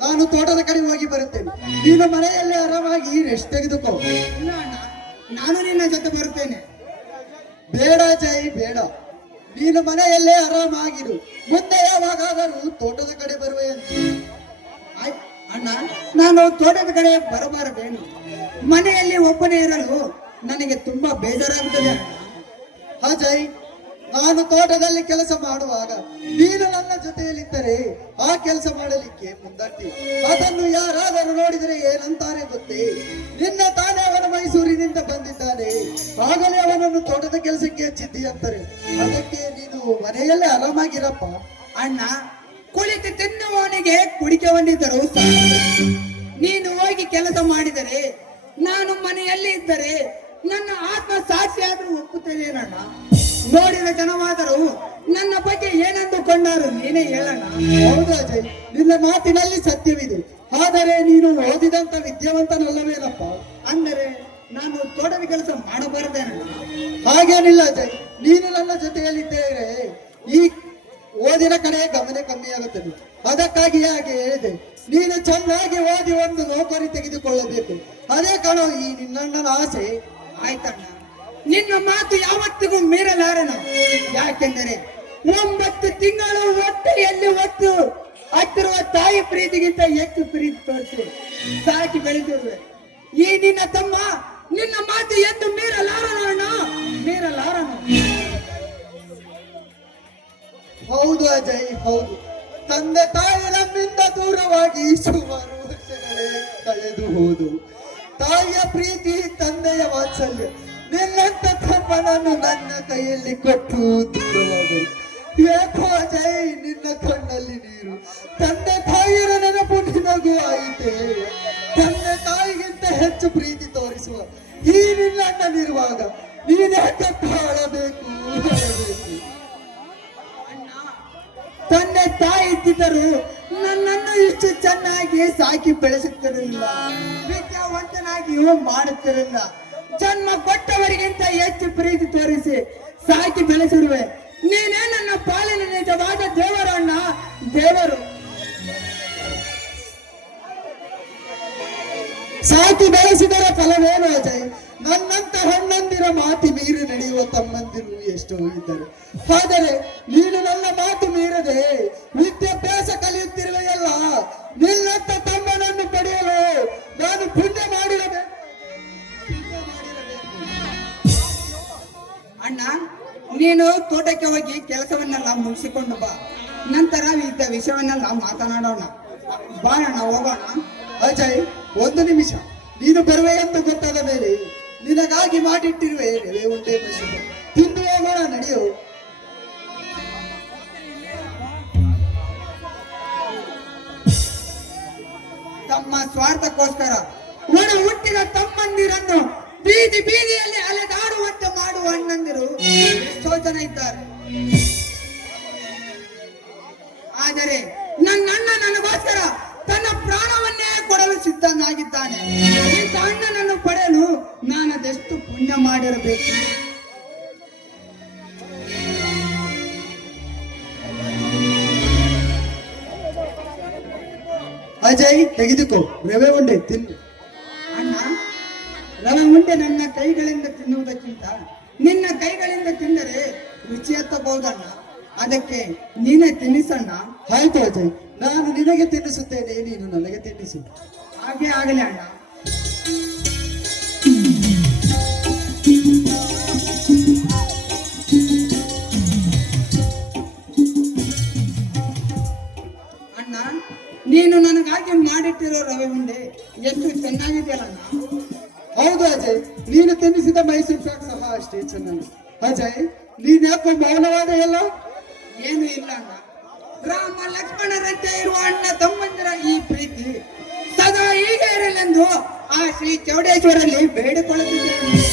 ನಾನು ತೋಟದ ಕಡೆ ಹೋಗಿ ಬರುತ್ತೇನೆ. ನೀನು ಮನೆಯಲ್ಲಿ ಆರಾಮಾಗಿ ರೆಸ್ಟ್ ತೆಗೆದುಕೋ. ಇಲ್ಲ ಅಣ್ಣ, ನಾನು ನಿನ್ನ ಜೊತೆ ಬರುತ್ತೇನೆ. ಬೇಡ ಅಜಯ್ ಬೇಡ, ನೀನು ಮನೆಯಲ್ಲೇ ಆರಾಮಾಗಿರು. ಮುಂದೆ ಯಾವಾಗಾದರೂ ತೋಟದ ಕಡೆ ಬರುವೆ ಅಂತ. ಅಣ್ಣ, ನಾನು ತೋಟದ ಕಡೆ ಬರಬಾರದೇನು? ಮನೆಯಲ್ಲಿ ಒಬ್ಬನೇ ಇರಲು ನನಗೆ ತುಂಬಾ ಬೇಜಾರಾಗುತ್ತದೆ ಅಣ್ಣ. ಅಜಯ್, ನಾನು ತೋಟದಲ್ಲಿ ಕೆಲಸ ಮಾಡುವಾಗ ನೀನು ನನ್ನ ಜೊತೆಯಲ್ಲಿದ್ದರೆ ಆ ಕೆಲಸ ಮಾಡಲಿಕ್ಕೆ ಮುಂದಾಗ್ತಿ. ಅದನ್ನು ಯಾರಾದರೂ ನೋಡಿದರೆ ಏನಂತಾರೆ ಗೊತ್ತೇ? ನಿನ್ನ ತಾನೇ ಅವನ ಮೈಸೂರಿನಿಂದ ಬಂದಿದ್ದಾನೆ, ಆಗಲೇ ಅವನನ್ನು ತೋಟದ ಕೆಲಸಕ್ಕೆ ಹಚ್ಚಿದ್ದಿ ಅಂತಾರೆ. ಅದಕ್ಕೆ ನೀನು ಮನೆಯಲ್ಲೇ ಆರಾಮಾಗಿರಪ್ಪ. ಅಣ್ಣ, ಕುಳಿತು ತಿನ್ನುವವನಿಗೆ ಕುಡಿಕೆ ಹೊಂದಿದ್ದರು. ನೀನು ಹೋಗಿ ಕೆಲಸ ಮಾಡಿದರೆ, ನಾನು ಮನೆಯಲ್ಲಿ ಇದ್ದರೆ ನನ್ನ ಆತ್ಮ ಸಾಕ್ಷಿ ಆದ್ರೂ ಒಪ್ಪುತ್ತೇನೇನಣ್ಣ? ನೋಡಿದ ಜನವಾದರೂ ನನ್ನ ಬಗ್ಗೆ ಏನೆಂದುಕೊಂಡರು ನೀನೇ ಹೇಳೋಣ. ಹೌದು ಅಜಯ್, ನಿನ್ನ ಮಾತಿನಲ್ಲಿ ಸತ್ಯವಿದೆ. ಆದರೆ ನೀನು ಓದಿದಂತ ವಿದ್ಯಾವಂತನಲ್ಲವೇನಪ್ಪ? ಅಂದರೆ ನಾನು ತೋಟದ ಕೆಲಸ ಮಾಡಬಾರದೇನಣ್ಣ? ಹಾಗೇನಿಲ್ಲ ಅಜಯ್, ನೀನು ನನ್ನ ಜೊತೆಯಲ್ಲಿದ್ದರೆ ಈ ಓದಿನ ಕಡೆ ಗಮನ ಕಮ್ಮಿ ಆಗುತ್ತದೆ. ಅದಕ್ಕಾಗಿ ಹಾಗೆ ಹೇಳಿದೆ. ನೀನು ಚೆನ್ನಾಗಿ ಓದಿ ಒಂದು ನೌಕರಿ ತೆಗೆದುಕೊಳ್ಳಬೇಕು, ಅದೇ ಕಣೋ ಈ ನಿನ್ನಣ್ಣನ ಆಸೆ. ಆಯ್ತಣ್ಣ, ನಿನ್ನ ಮಾತು ಯಾವತ್ತಿಗೂ ಮೀರಲಾರನು. ಯಾಕೆಂದರೆ 9 ತಿಂಗಳು ಹೊಟ್ಟೆಯಲ್ಲಿ ಹೊತ್ತು ಹತ್ತಿರುವ ತಾಯಿ ಪ್ರೀತಿಗಿಂತ ಹೆಚ್ಚು ಪ್ರೀತಿ ತೋರಿಸಿ ಸಾಕಿ ಬೆಳೆದಿರುವೆ. ಈ ನಿನ್ನ ತಮ್ಮ ನಿನ್ನ ಮಾತು ಎಂದು ಮೀರಲಾರನು ಅಣ್ಣ, ಮೀರಲಾರನು. ಹೌದು ಅಜಯ್, ಹೌದು. ತಂದೆ ತಾಯಿ ನಮ್ಮಿಂದ ದೂರವಾಗಿ ಸುಮಾರು ವರ್ಷಗಳೇ ಕಳೆದು ಹೋದು. ತಾಯಿಯ ಪ್ರೀತಿ, ತಂದೆಯ ವಾತ್ಸಲ್ಯ, ನಿನ್ನಂತ ತಮ್ಮನನ್ನು ನನ್ನ ಕೈಯಲ್ಲಿ ಕೊಟ್ಟು ದೂರವಾದರು. ಯಾಕೋ ಅಜಯ್ ನಿನ್ನ ಕಣ್ಣಲ್ಲಿ ನೀರು? ತಂದೆ ತಾಯಿಯರ ನೆನಪು ನಿನಗೂ ಆಯಿತೆ? ತಂದೆ ತಾಯಿಗಿಂತ ಹೆಚ್ಚು ಪ್ರೀತಿ ತೋರಿಸುವ ಈ ನಿನ್ನ ಅಣ್ಣನಿರುವಾಗ ನೀನ್ಯಾಕೆ ಅಳಬೇಕು? ತಂದೆ ತಾಯಿ ಇದ್ದಿದ್ದರು ನನ್ನನ್ನು ಇಷ್ಟು ಚೆನ್ನಾಗಿ ಸಾಕಿ ಬೆಳೆಸುತ್ತಿರಲಿಲ್ಲ, ವಿದ್ಯಾವಂತನಾಗಿಯೂ ಮಾಡುತ್ತಿರಲಿಲ್ಲ. ಜನ್ಮ ಕೊಟ್ಟವರಿಗಿಂತ ಹೆಚ್ಚು ಪ್ರೀತಿ ತೋರಿಸಿ ಸಾಕಿ ಬೆಳೆಸಿರುವೆ. ನೀನೇ ನನ್ನ ಪಾಲಿನ ನಿಜವಾದ ದೇವರು ಅಣ್ಣ, ದೇವರು. ಸಾಕಿ ಬೆಳೆಸಿದರ ಫಲವೇನು ಅಜಯ್? ನನ್ನಂತ ಹಣ್ಣಂದಿರ ಮಾತು ಮೀರಿ ನಡೆಯುವ ತಮ್ಮಂದಿರು ಎಷ್ಟೋ ಇದ್ದರು. ಆದರೆ ನೀನು ನನ್ನ ಮಾತು ಮೀರದೆ ವಿದ್ಯಾಭ್ಯಾಸ ಕಲಿಯುತ್ತಿರುವೆಯಲ್ಲ. ನಿನ್ನಂತ ತಮ್ಮನನ್ನು ಪಡೆಯಲು ನಾನು ಪುಣ್ಯ ಮಾಡಿರಬೇಕು. ಅಣ್ಣ, ನೀನು ತೋಟಕ್ಕೆ ಹೋಗಿ ಕೆಲಸವನ್ನೆಲ್ಲ ಮುಗಿಸಿಕೊಂಡು ಬಾ. ನಂತರ ವಿಷಯವನ್ನೆಲ್ಲ ಮಾತನಾಡೋಣ. ಬಾ ಅಣ್ಣ, ಹೋಗೋಣ. ಅಜಯ್, 1 ನಿಮಿಷ. ನೀನು ಬರುವೆ ಎಂದು ಗೊತ್ತಾದ ಮೇಲೆ ನಿನಗಾಗಿ ಮಾಡಿಟ್ಟಿರುವೆ ರವೆ ಉಂಡೆ ಮಸೂರು, ತಿಂದು ಹೋಗೋಣ, ನಡೆಯು. ತಮ್ಮ ಸ್ವಾರ್ಥಕ್ಕೋಸ್ಕರ ಒಣ ಹುಟ್ಟಿದ ತಮ್ಮಂದಿರನ್ನು ಬೀದಿ ಬೀದಿಯಲ್ಲಿ ಅಲೆದಾಡುವಂತೆ ಮಾಡುವ ಅಣ್ಣಂದಿರು ಎಷ್ಟೋ ಜನ ಇದ್ದಾರೆ. ಆದರೆ ನನ್ನ ಅಣ್ಣ ನನಗೋಸ್ಕರ ತನ್ನ ಪ್ರಾಣವನ್ನೇ ಕೊಡಲು ಸಿದ್ಧನಾಗಿದ್ದಾನೆ. ಇಂಥ ಅಣ್ಣನನ್ನು ಪಡೆಯಲು ನಾನದೆಷ್ಟು ಪುಣ್ಯ ಮಾಡಿರಬೇಕು. ಅಜಯ್, ತೆಗೆದುಕೋ, ರವೆ ಉಂಡೆ ತಿನ್ನು. ಅಣ್ಣ, ರವೆ ಉಂಡೆ ನನ್ನ ಕೈಗಳಿಂದ ತಿನ್ನುವುದಕ್ಕಿಂತ ನಿನ್ನ ಕೈಗಳಿಂದ ತಿಂದರೆ ರುಚಿ ಎತ್ತಬಹುದಣ್ಣ. ಅದಕ್ಕೆ ನೀನೇ ತಿನ್ನಿಸಣ್ಣ. ಆಯ್ತು ಅಜಯ್, ನಾನು ನಿನಗೆ ತಿನ್ನಿಸುತ್ತೇನೆ, ನೀನು ನನಗೆ ತಿನ್ನಿಸು. ಹಾಗೆ ಆಗಲಿ ಅಣ್ಣ. ಅಣ್ಣ, ನೀನು ನನಗಾಗಿ ಮಾಡಿಟ್ಟಿರೋ ರವೆ ಉಂಡೆ ಎಷ್ಟು ಚೆನ್ನಾಗಿದೆಯಲ್ಲ ಅಣ್ಣ. ಹೌದು ಅಜಯ್, ನೀನು ತಿನ್ನಿಸಿದ ಮೈಸೂರು ಪಾಕ್ ಸಹ ಅಷ್ಟೇ ಚೆನ್ನಾಗಿ. ಅಜಯ್, ನೀನ್ ಯಾಕೋ ಮೌನವಾದ ಎಲ್ಲ? ಏನು ಇಲ್ಲ ಅಣ್ಣ, ರಾಮ ಲಕ್ಷ್ಮಣರಂತೆ ಇರುವ ಅಣ್ಣ ತಮ್ಮಂದಿರ ಈ ಪ್ರೀತಿ ಸದಾ ಹೀಗೆ ಇರಲೆಂದು ಆ ಶ್ರೀ ಚೌಡೇಶ್ವರಲ್ಲಿ ಬೇಡಿಕೊಳ್ಳುತ್ತಿದ್ದೇನೆ.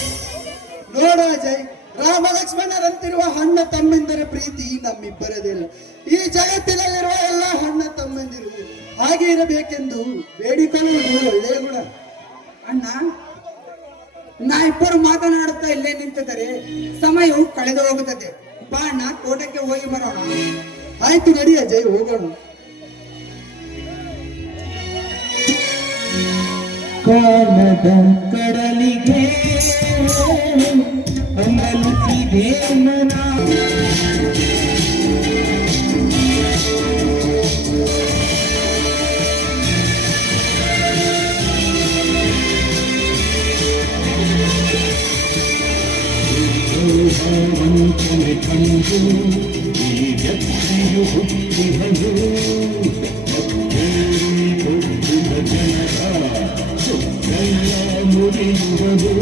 ನೋಡ ಅಜಯ್, ರಾಮ ಲಕ್ಷ್ಮಣರಂತಿರುವ ಅಣ್ಣ ತಮ್ಮಂದಿರ ಪ್ರೀತಿ ನಮ್ಮಿಬ್ಬರದಿಲ್ಲ. ಈ ಜಗತ್ತಿನಲ್ಲಿರುವ ಎಲ್ಲ ಅಣ್ಣ ತಮ್ಮಂದಿರು ಹಾಗೆ ಇರಬೇಕೆಂದು ಬೇಡಿಕೊಳ್ಳುವುದು ಒಳ್ಳೆಯ ಗುಣ. ಅಣ್ಣ, ನಾ ಇಬ್ಬರು ಮಾತನಾಡುತ್ತಾ ಇಲ್ಲೇ ನಿಂತಿದ್ದರೆ ಸಮಯವು ಕಳೆದು ಹೋಗುತ್ತದೆ. ಬಾ ಅಣ್ಣ, ತೋಟಕ್ಕೆ ಹೋಗಿ ಬರೋಣ. ಆಯ್ತು, ನಡಿ ಅಜಯ್, ಹೋಗೋಣ. ಕಾಲದ ಕಡಲಿಗೆ ಹಂಬಲಿಸಿದೆ ಮನ. ವಂಚನೆ ಕಂಡು ಈ ವ್ಯಕ್ತಿಯು ಹುಟ್ಟಿಹಳು. ಜನರ ಸುಖ ಮುರಿಯುವುದು.